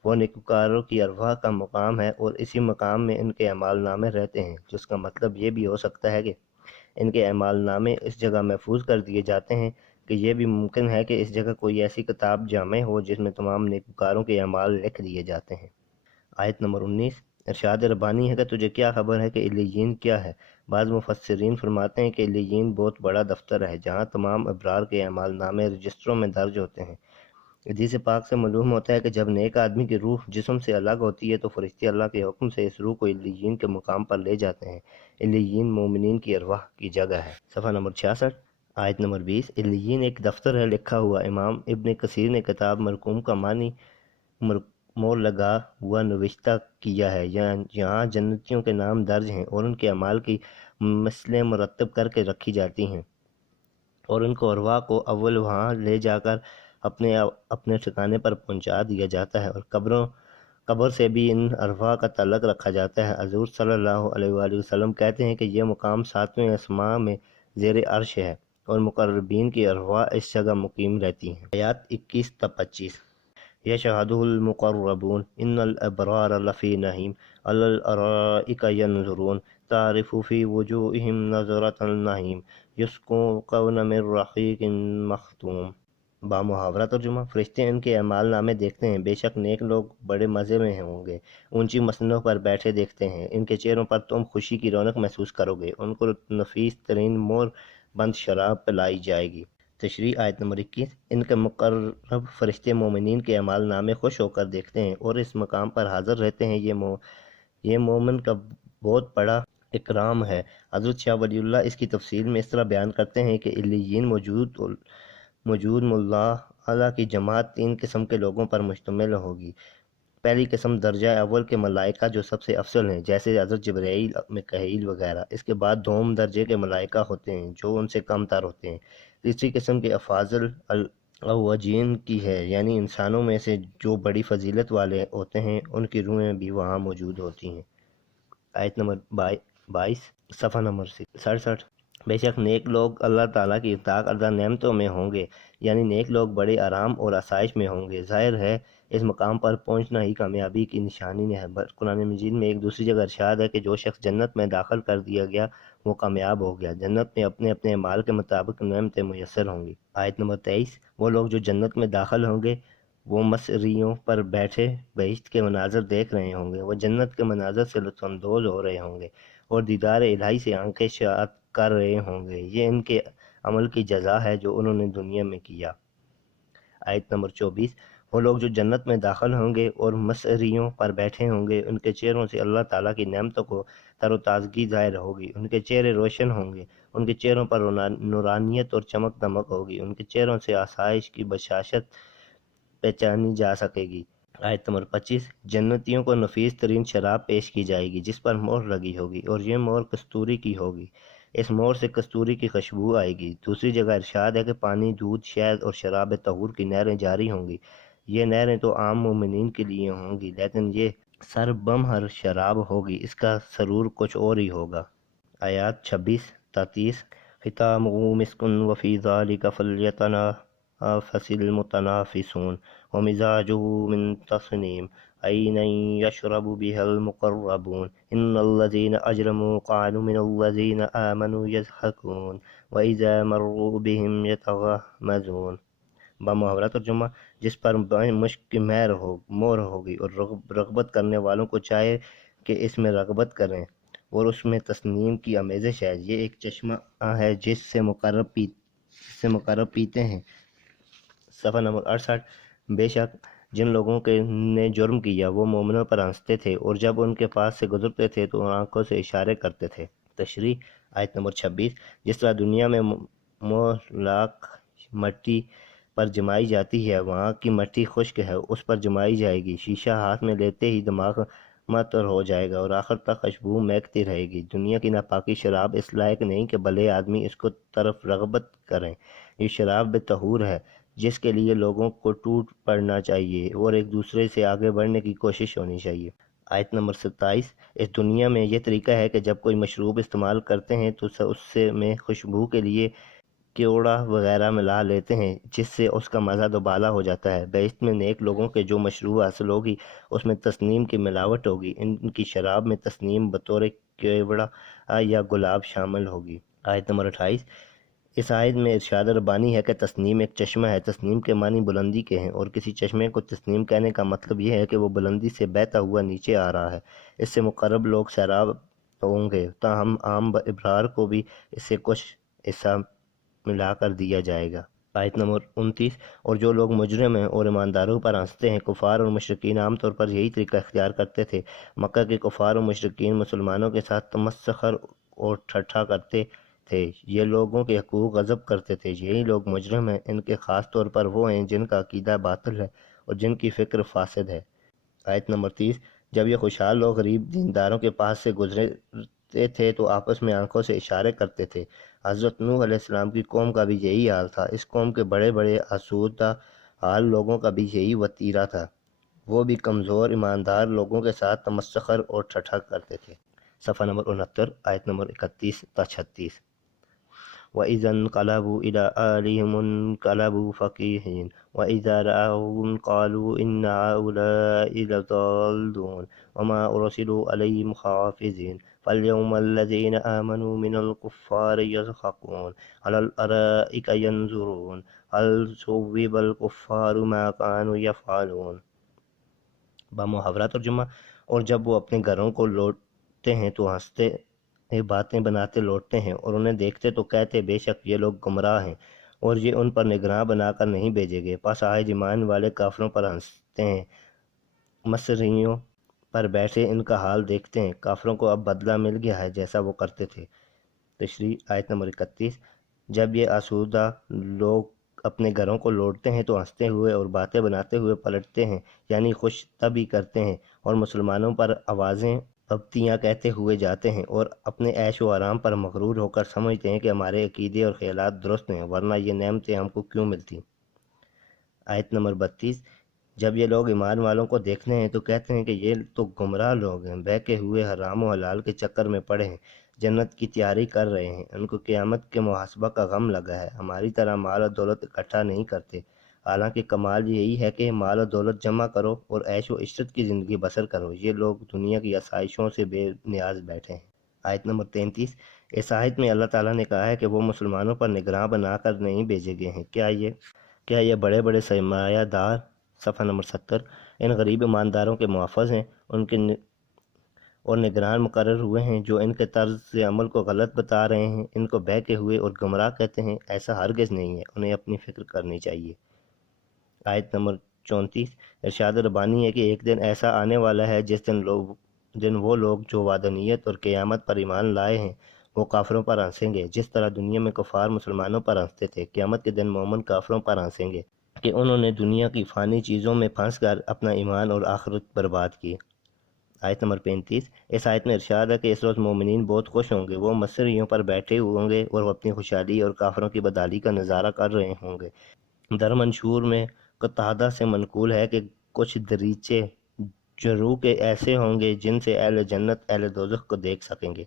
وہ نیکوکاروں کی ارواح کا مقام ہے، اور اسی مقام میں ان کے اعمال نامے رہتے ہیں، جس کا مطلب یہ بھی ہو سکتا ہے کہ ان کے اعمال نامے اس جگہ محفوظ کر دیے جاتے ہیں کہ یہ بھی ممکن ہے کہ اس جگہ کوئی ایسی کتاب جامع ہو جس میں تمام نیکوکاروں کے اعمال لکھ دیے جاتے ہیں۔ آیت نمبر 19۔ ارشاد ربانی ہے کہ تجھے کیا خبر ہے کہ علیین کیا ہے؟ بعض مفسرین فرماتے ہیں کہ علیین بہت بڑا دفتر ہے جہاں تمام ابرار کے اعمال نامے رجسٹروں میں درج ہوتے ہیں۔ حدیث پاک سے معلوم ہوتا ہے کہ جب نیک آدمی کی روح جسم سے الگ ہوتی ہے تو فرشتے اللہ کے حکم سے اس روح کو علیین کے مقام پر لے جاتے ہیں۔ علیین مومنین کی ارواح کی جگہ ہے۔ صفحہ نمبر 66، آیت نمبر 20۔ علیین ایک دفتر ہے لکھا ہوا۔ امام ابن کثیر نے کتاب مرقوم کا معنی مور لگا ہوا نوشتہ کیا ہے، یہاں جنتیوں کے نام درج ہیں اور ان کے اعمال کی مثلیں مرتب کر کے رکھی جاتی ہیں، اور ان کو ارواح کو اول وہاں لے جا کر اپنے ٹھکانے پر پہنچا دیا جاتا ہے، اور قبر سے بھی ان ارواح کا تعلق رکھا جاتا ہے۔ حضور صلی اللہ علیہ وآلہ وسلم کہتے ہیں کہ یہ مقام 7ویں آسمان میں زیر عرش ہے، اور مقربین کی ارواح اس جگہ مقیم رہتی ہیں۔ آیات 21 تا 25۔ یشہدہ المقربون ان الابرار لفی نعیم علی الارائک ینظرون تعرف فی وجوہہم نظرۃ النعیم یسقون من رحیق مختوم۔ بامحاورہ ترجمہ، فرشتے ان کے اعمال نامے دیکھتے ہیں، بے شک نیک لوگ بڑے مزے میں ہوں گے، اونچی مسندوں پر بیٹھے دیکھتے ہیں، ان کے چہروں پر تم خوشی کی رونق محسوس کرو گے، ان کو نفیس ترین مور بند شراب پلائی جائے گی۔ تشریح آیت نمبر 21۔ ان کے مقرب فرشتے مومنین کے اعمال نامے خوش ہو کر دیکھتے ہیں اور اس مقام پر حاضر رہتے ہیں، یہ مومن کا بہت بڑا اکرام ہے۔ حضرت شاہ ولی اللہ اس کی تفصیل میں اس طرح بیان کرتے ہیں کہ علیین موجود اللہ اعلیٰ کی جماعت 3 قسم کے لوگوں پر مشتمل ہوگی۔ پہلی قسم درجہ اول کے ملائکہ جو سب سے افضل ہیں، جیسے حضرت جبرائیل، میکائیل وغیرہ۔ اس کے بعد دوم درجے کے ملائکہ ہوتے ہیں جو ان سے کم تر ہوتے ہیں۔ تیسری قسم کے افاضل الاوجین کی ہے، یعنی انسانوں میں سے جو بڑی فضیلت والے ہوتے ہیں، ان کی روحیں بھی وہاں موجود ہوتی ہیں۔ آیت نمبر 22، صفحہ نمبر 67۔ بے شک نیک لوگ اللہ تعالیٰ کی عطا کردہ نعمتوں میں ہوں گے، یعنی نیک لوگ بڑے آرام اور آسائش میں ہوں گے۔ ظاہر ہے اس مقام پر پہنچنا ہی کامیابی کی نشانی ہے۔ قرآن مجید میں ایک دوسری جگہ ارشاد ہے کہ جو شخص جنت میں داخل کر دیا گیا وہ کامیاب ہو گیا، جنت میں اپنے اپنے اعمال کے مطابق نعمتیں میسر ہوں گی۔ آیت نمبر 23۔ وہ لوگ جو جنت میں داخل ہوں گے وہ مسریوں پر بیٹھے بہشت کے مناظر دیکھ رہے ہوں گے، وہ جنت کے مناظر سے لطف اندوز ہو رہے ہوں گے اور دیدار الہی سے آنکھیں شاد کر رہے ہوں گے، یہ ان کے عمل کی جزا ہے جو انہوں نے دنیا میں کیا۔ آیت نمبر 24۔ وہ لوگ جو جنت میں داخل ہوں گے اور مسریوں پر بیٹھے ہوں گے، ان کے چہروں سے اللہ تعالیٰ کی نعمتوں کو تر و تازگی ظاہر ہوگی، ان کے چہرے روشن ہوں گے، ان کے چہروں پر نورانیت اور چمک دمک ہوگی، ان کے چہروں سے آسائش کی بشاشت پہچانی جا سکے گی۔ آیت نمبر 25۔ جنتیوں کو نفیس ترین شراب پیش کی جائے گی جس پر مہر لگی ہوگی، اور یہ مہر کستوری کی ہوگی، اس مہر سے کستوری کی خوشبو آئے گی۔ دوسری جگہ ارشاد ہے کہ پانی، دودھ، شہد اور شراب طہور کی نہریں جاری ہوں گی، یہ نہریں تو عام مومنین کے لیے ہوں گی، لیکن یہ سربمہر شراب ہوگی، اس کا سرور کچھ اور ہی ہوگا۔ آیات 26 تا 30۔ ختامہ مسک وفی ذلک فلیتنافس المتنافسون ومزاجہ من تسنیم عینا یشرب بها المقربون ان الذین اجرموا كانوا من الذین آمنوا یضحکون واذا مروا بهم یتغامزون۔ بامحاورہ ترجمہ، جس پر مشک کی مہر ہوگی اور رغبت کرنے والوں کو چاہے کہ اس میں رغبت کریں، اور اس میں تسنیم کی آمیزش ہے، یہ ایک چشمہ ہے جس سے مقرب پیتے ہیں۔ صفحہ نمبر 68۔ بے شک جن لوگوں نے جرم کیا وہ مومنوں پر ہنستے تھے، اور جب ان کے پاس سے گزرتے تھے تو آنکھوں سے اشارے کرتے تھے۔ تشریح آیت نمبر 26۔ جس طرح دنیا میں مولاق مٹی پر جمائی جاتی ہے، وہاں کی مٹی خشک ہے، اس پر جمائی جائے گی، شیشہ ہاتھ میں لیتے ہی دماغ معطر ہو جائے گا اور آخر تک خوشبو مہکتی رہے گی۔ دنیا کی ناپاکی شراب اس لائق نہیں کہ بھلے آدمی اس کو طرف رغبت کریں، یہ شراب طہور ہے جس کے لیے لوگوں کو ٹوٹ پڑنا چاہیے اور ایک دوسرے سے آگے بڑھنے کی کوشش ہونی چاہیے۔ آیت نمبر 27۔ اس دنیا میں یہ طریقہ ہے کہ جب کوئی مشروب استعمال کرتے ہیں تو اس میں خوشبو کے لیے کیوڑا وغیرہ ملا لیتے ہیں جس سے اس کا مزہ دوبالا ہو جاتا ہے۔ بہشت میں نیک لوگوں کے جو مشروب حاصل ہوگی اس میں تسنیم کی ملاوٹ ہوگی، ان کی شراب میں تسنیم بطور کیوڑا یا گلاب شامل ہوگی۔ آیت نمبر 28۔ اس آیت میں ارشاد ربانی ہے کہ تسنیم ایک چشمہ ہے، تسنیم کے معنی بلندی کے ہیں، اور کسی چشمے کو تسنیم کہنے کا مطلب یہ ہے کہ وہ بلندی سے بہتا ہوا نیچے آ رہا ہے، اس سے مقرب لوگ سیراب ہوں گے، تاہم عام ابرار کو بھی اس سے کچھ حصہ ملا کر دیا جائے گا۔ آیت نمبر 29۔ اور جو لوگ مجرم ہیں اور ایمانداروں پر ہنستے ہیں، کفار اور مشرکین عام طور پر یہی طریقہ اختیار کرتے تھے۔ مکہ کے کفار اور مشرکین مسلمانوں کے ساتھ تمسخر اور ٹھٹھا کرتے تھے، یہ لوگوں کے حقوق غصب کرتے تھے۔ یہی لوگ مجرم ہیں، ان کے خاص طور پر وہ ہیں جن کا عقیدہ باطل ہے اور جن کی فکر فاسد ہے۔ آیت نمبر 30۔ جب یہ خوشحال لوگ غریب دینداروں کے پاس سے گزرتے تھے تو آپس میں آنکھوں سے اشارے کرتے تھے۔ حضرت نوح علیہ السلام کی قوم کا بھی یہی حال تھا۔ اس قوم کے بڑے بڑے آسودہ حال لوگوں کا بھی یہی وتیرہ تھا، وہ بھی کمزور ایماندار لوگوں کے ساتھ تمسخر اور ٹھٹھا کرتے تھے۔ صفحہ نمبر 69، آیت نمبر 31 تا 36۔ وَإِذَا انقلبوا إِلَىٰ أَهْلِهِمُ انقلبوا فَكِهِينَ وَإِذَا رَأَوْهُمْ قَالُوا إِنَّ هَٰؤُلَاءِ لَضَالُّونَ وَمَا أُرْسِلُوا عَلَيْهِمْ حَافِظِينَ فَالْيَوْمَ الَّذِينَ آمَنُوا مِنَ الْكُفَّارِ يَضْحَكُونَ عَلَى الْأَرَائِكِ يَنظُرُونَ هَلْ ثُوِّبَ الْكُفَّارُ مَا كَانُوا يَفْعَلُونَ۔ بمحاورہ ترجمہ: اور جب وہ اپنے گھروں کو لوٹتے ہیں تو ہنستے باتیں بناتے لوٹتے ہیں، اور انہیں دیکھتے تو کہتے بے شک یہ لوگ گمراہ ہیں، اور یہ ان پر نگراں بنا کر نہیں بھیجے گئے۔ پس آج ایمان والے کافروں پر ہنستے ہیں، مسریوں پر بیٹھے ان کا حال دیکھتے ہیں۔ کافروں کو اب بدلہ مل گیا ہے جیسا وہ کرتے تھے۔ تشریح: آیت نمبر 31۔ جب یہ آسودہ لوگ اپنے گھروں کو لوٹتے ہیں تو ہنستے ہوئے اور باتیں بناتے ہوئے پلٹتے ہیں، یعنی خوش طبعی کرتے ہیں، اور مسلمانوں پر آوازیں ابتیاں کہتے ہوئے جاتے ہیں، اور اپنے عیش و آرام پر مغرور ہو کر سمجھتے ہیں کہ ہمارے عقیدے اور خیالات درست ہیں، ورنہ یہ نعمتیں ہم کو کیوں ملتی۔ آیت نمبر 32۔ جب یہ لوگ ایمان والوں کو دیکھتے ہیں تو کہتے ہیں کہ یہ تو گمراہ لوگ ہیں، بہکے ہوئے حرام و حلال کے چکر میں پڑے ہیں، جنت کی تیاری کر رہے ہیں، ان کو قیامت کے محاسبہ کا غم لگا ہے، ہماری طرح مال و دولت اکٹھا نہیں کرتے، حالانکہ کمال یہی ہے کہ مال و دولت جمع کرو اور عیش و عشرت کی زندگی بسر کرو، یہ لوگ دنیا کی آسائشوں سے بے نیاز بیٹھے ہیں۔ آیت نمبر 33۔ اس آیت میں اللہ تعالیٰ نے کہا ہے کہ وہ مسلمانوں پر نگراں بنا کر نہیں بھیجے گئے ہیں۔ کیا یہ بڑے بڑے سرمایہ دار، صفحہ نمبر 70، ان غریب ایمانداروں کے محافظ ہیں، ان کے اور نگران مقرر ہوئے ہیں جو ان کے طرز عمل کو غلط بتا رہے ہیں، ان کو بہکے ہوئے اور گمراہ کہتے ہیں؟ ایسا ہرگز نہیں ہے، انہیں اپنی فکر کرنی چاہیے۔ آیت نمبر 34۔ ارشاد ربانی ہے کہ ایک دن ایسا آنے والا ہے جس دن وہ لوگ جو وحدانیت اور قیامت پر ایمان لائے ہیں وہ کافروں پر ہنسیں گے، جس طرح دنیا میں کفار مسلمانوں پر ہنستے تھے، قیامت کے دن مومن کافروں پر ہنسیں گے کہ انہوں نے دنیا کی فانی چیزوں میں پھنس کر اپنا ایمان اور آخرت برباد کی۔ آیت نمبر 35۔ اس آیت میں ارشاد ہے کہ اس روز مومنین بہت خوش ہوں گے، وہ مسریوں پر بیٹھے ہوں گے اور وہ اپنی خوشحالی اور کافروں کی بدحالی کا نظارہ کر رہے ہوں گے۔ در منشور میں قتادہ سے منقول ہے کہ کچھ دریچے جروح کے ایسے ہوں گے جن سے اہل جنت اہل دوزخ کو دیکھ سکیں گے۔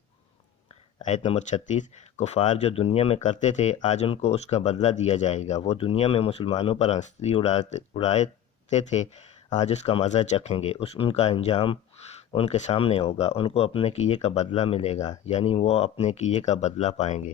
آیت نمبر 36۔ کفار جو دنیا میں کرتے تھے آج ان کو اس کا بدلہ دیا جائے گا، وہ دنیا میں مسلمانوں پر ہنسی اڑاتے تھے، آج اس کا مزہ چکھیں گے، ان کا انجام ان کے سامنے ہوگا، ان کو اپنے کیے کا بدلہ ملے گا، یعنی وہ اپنے کیے کا بدلہ پائیں گے۔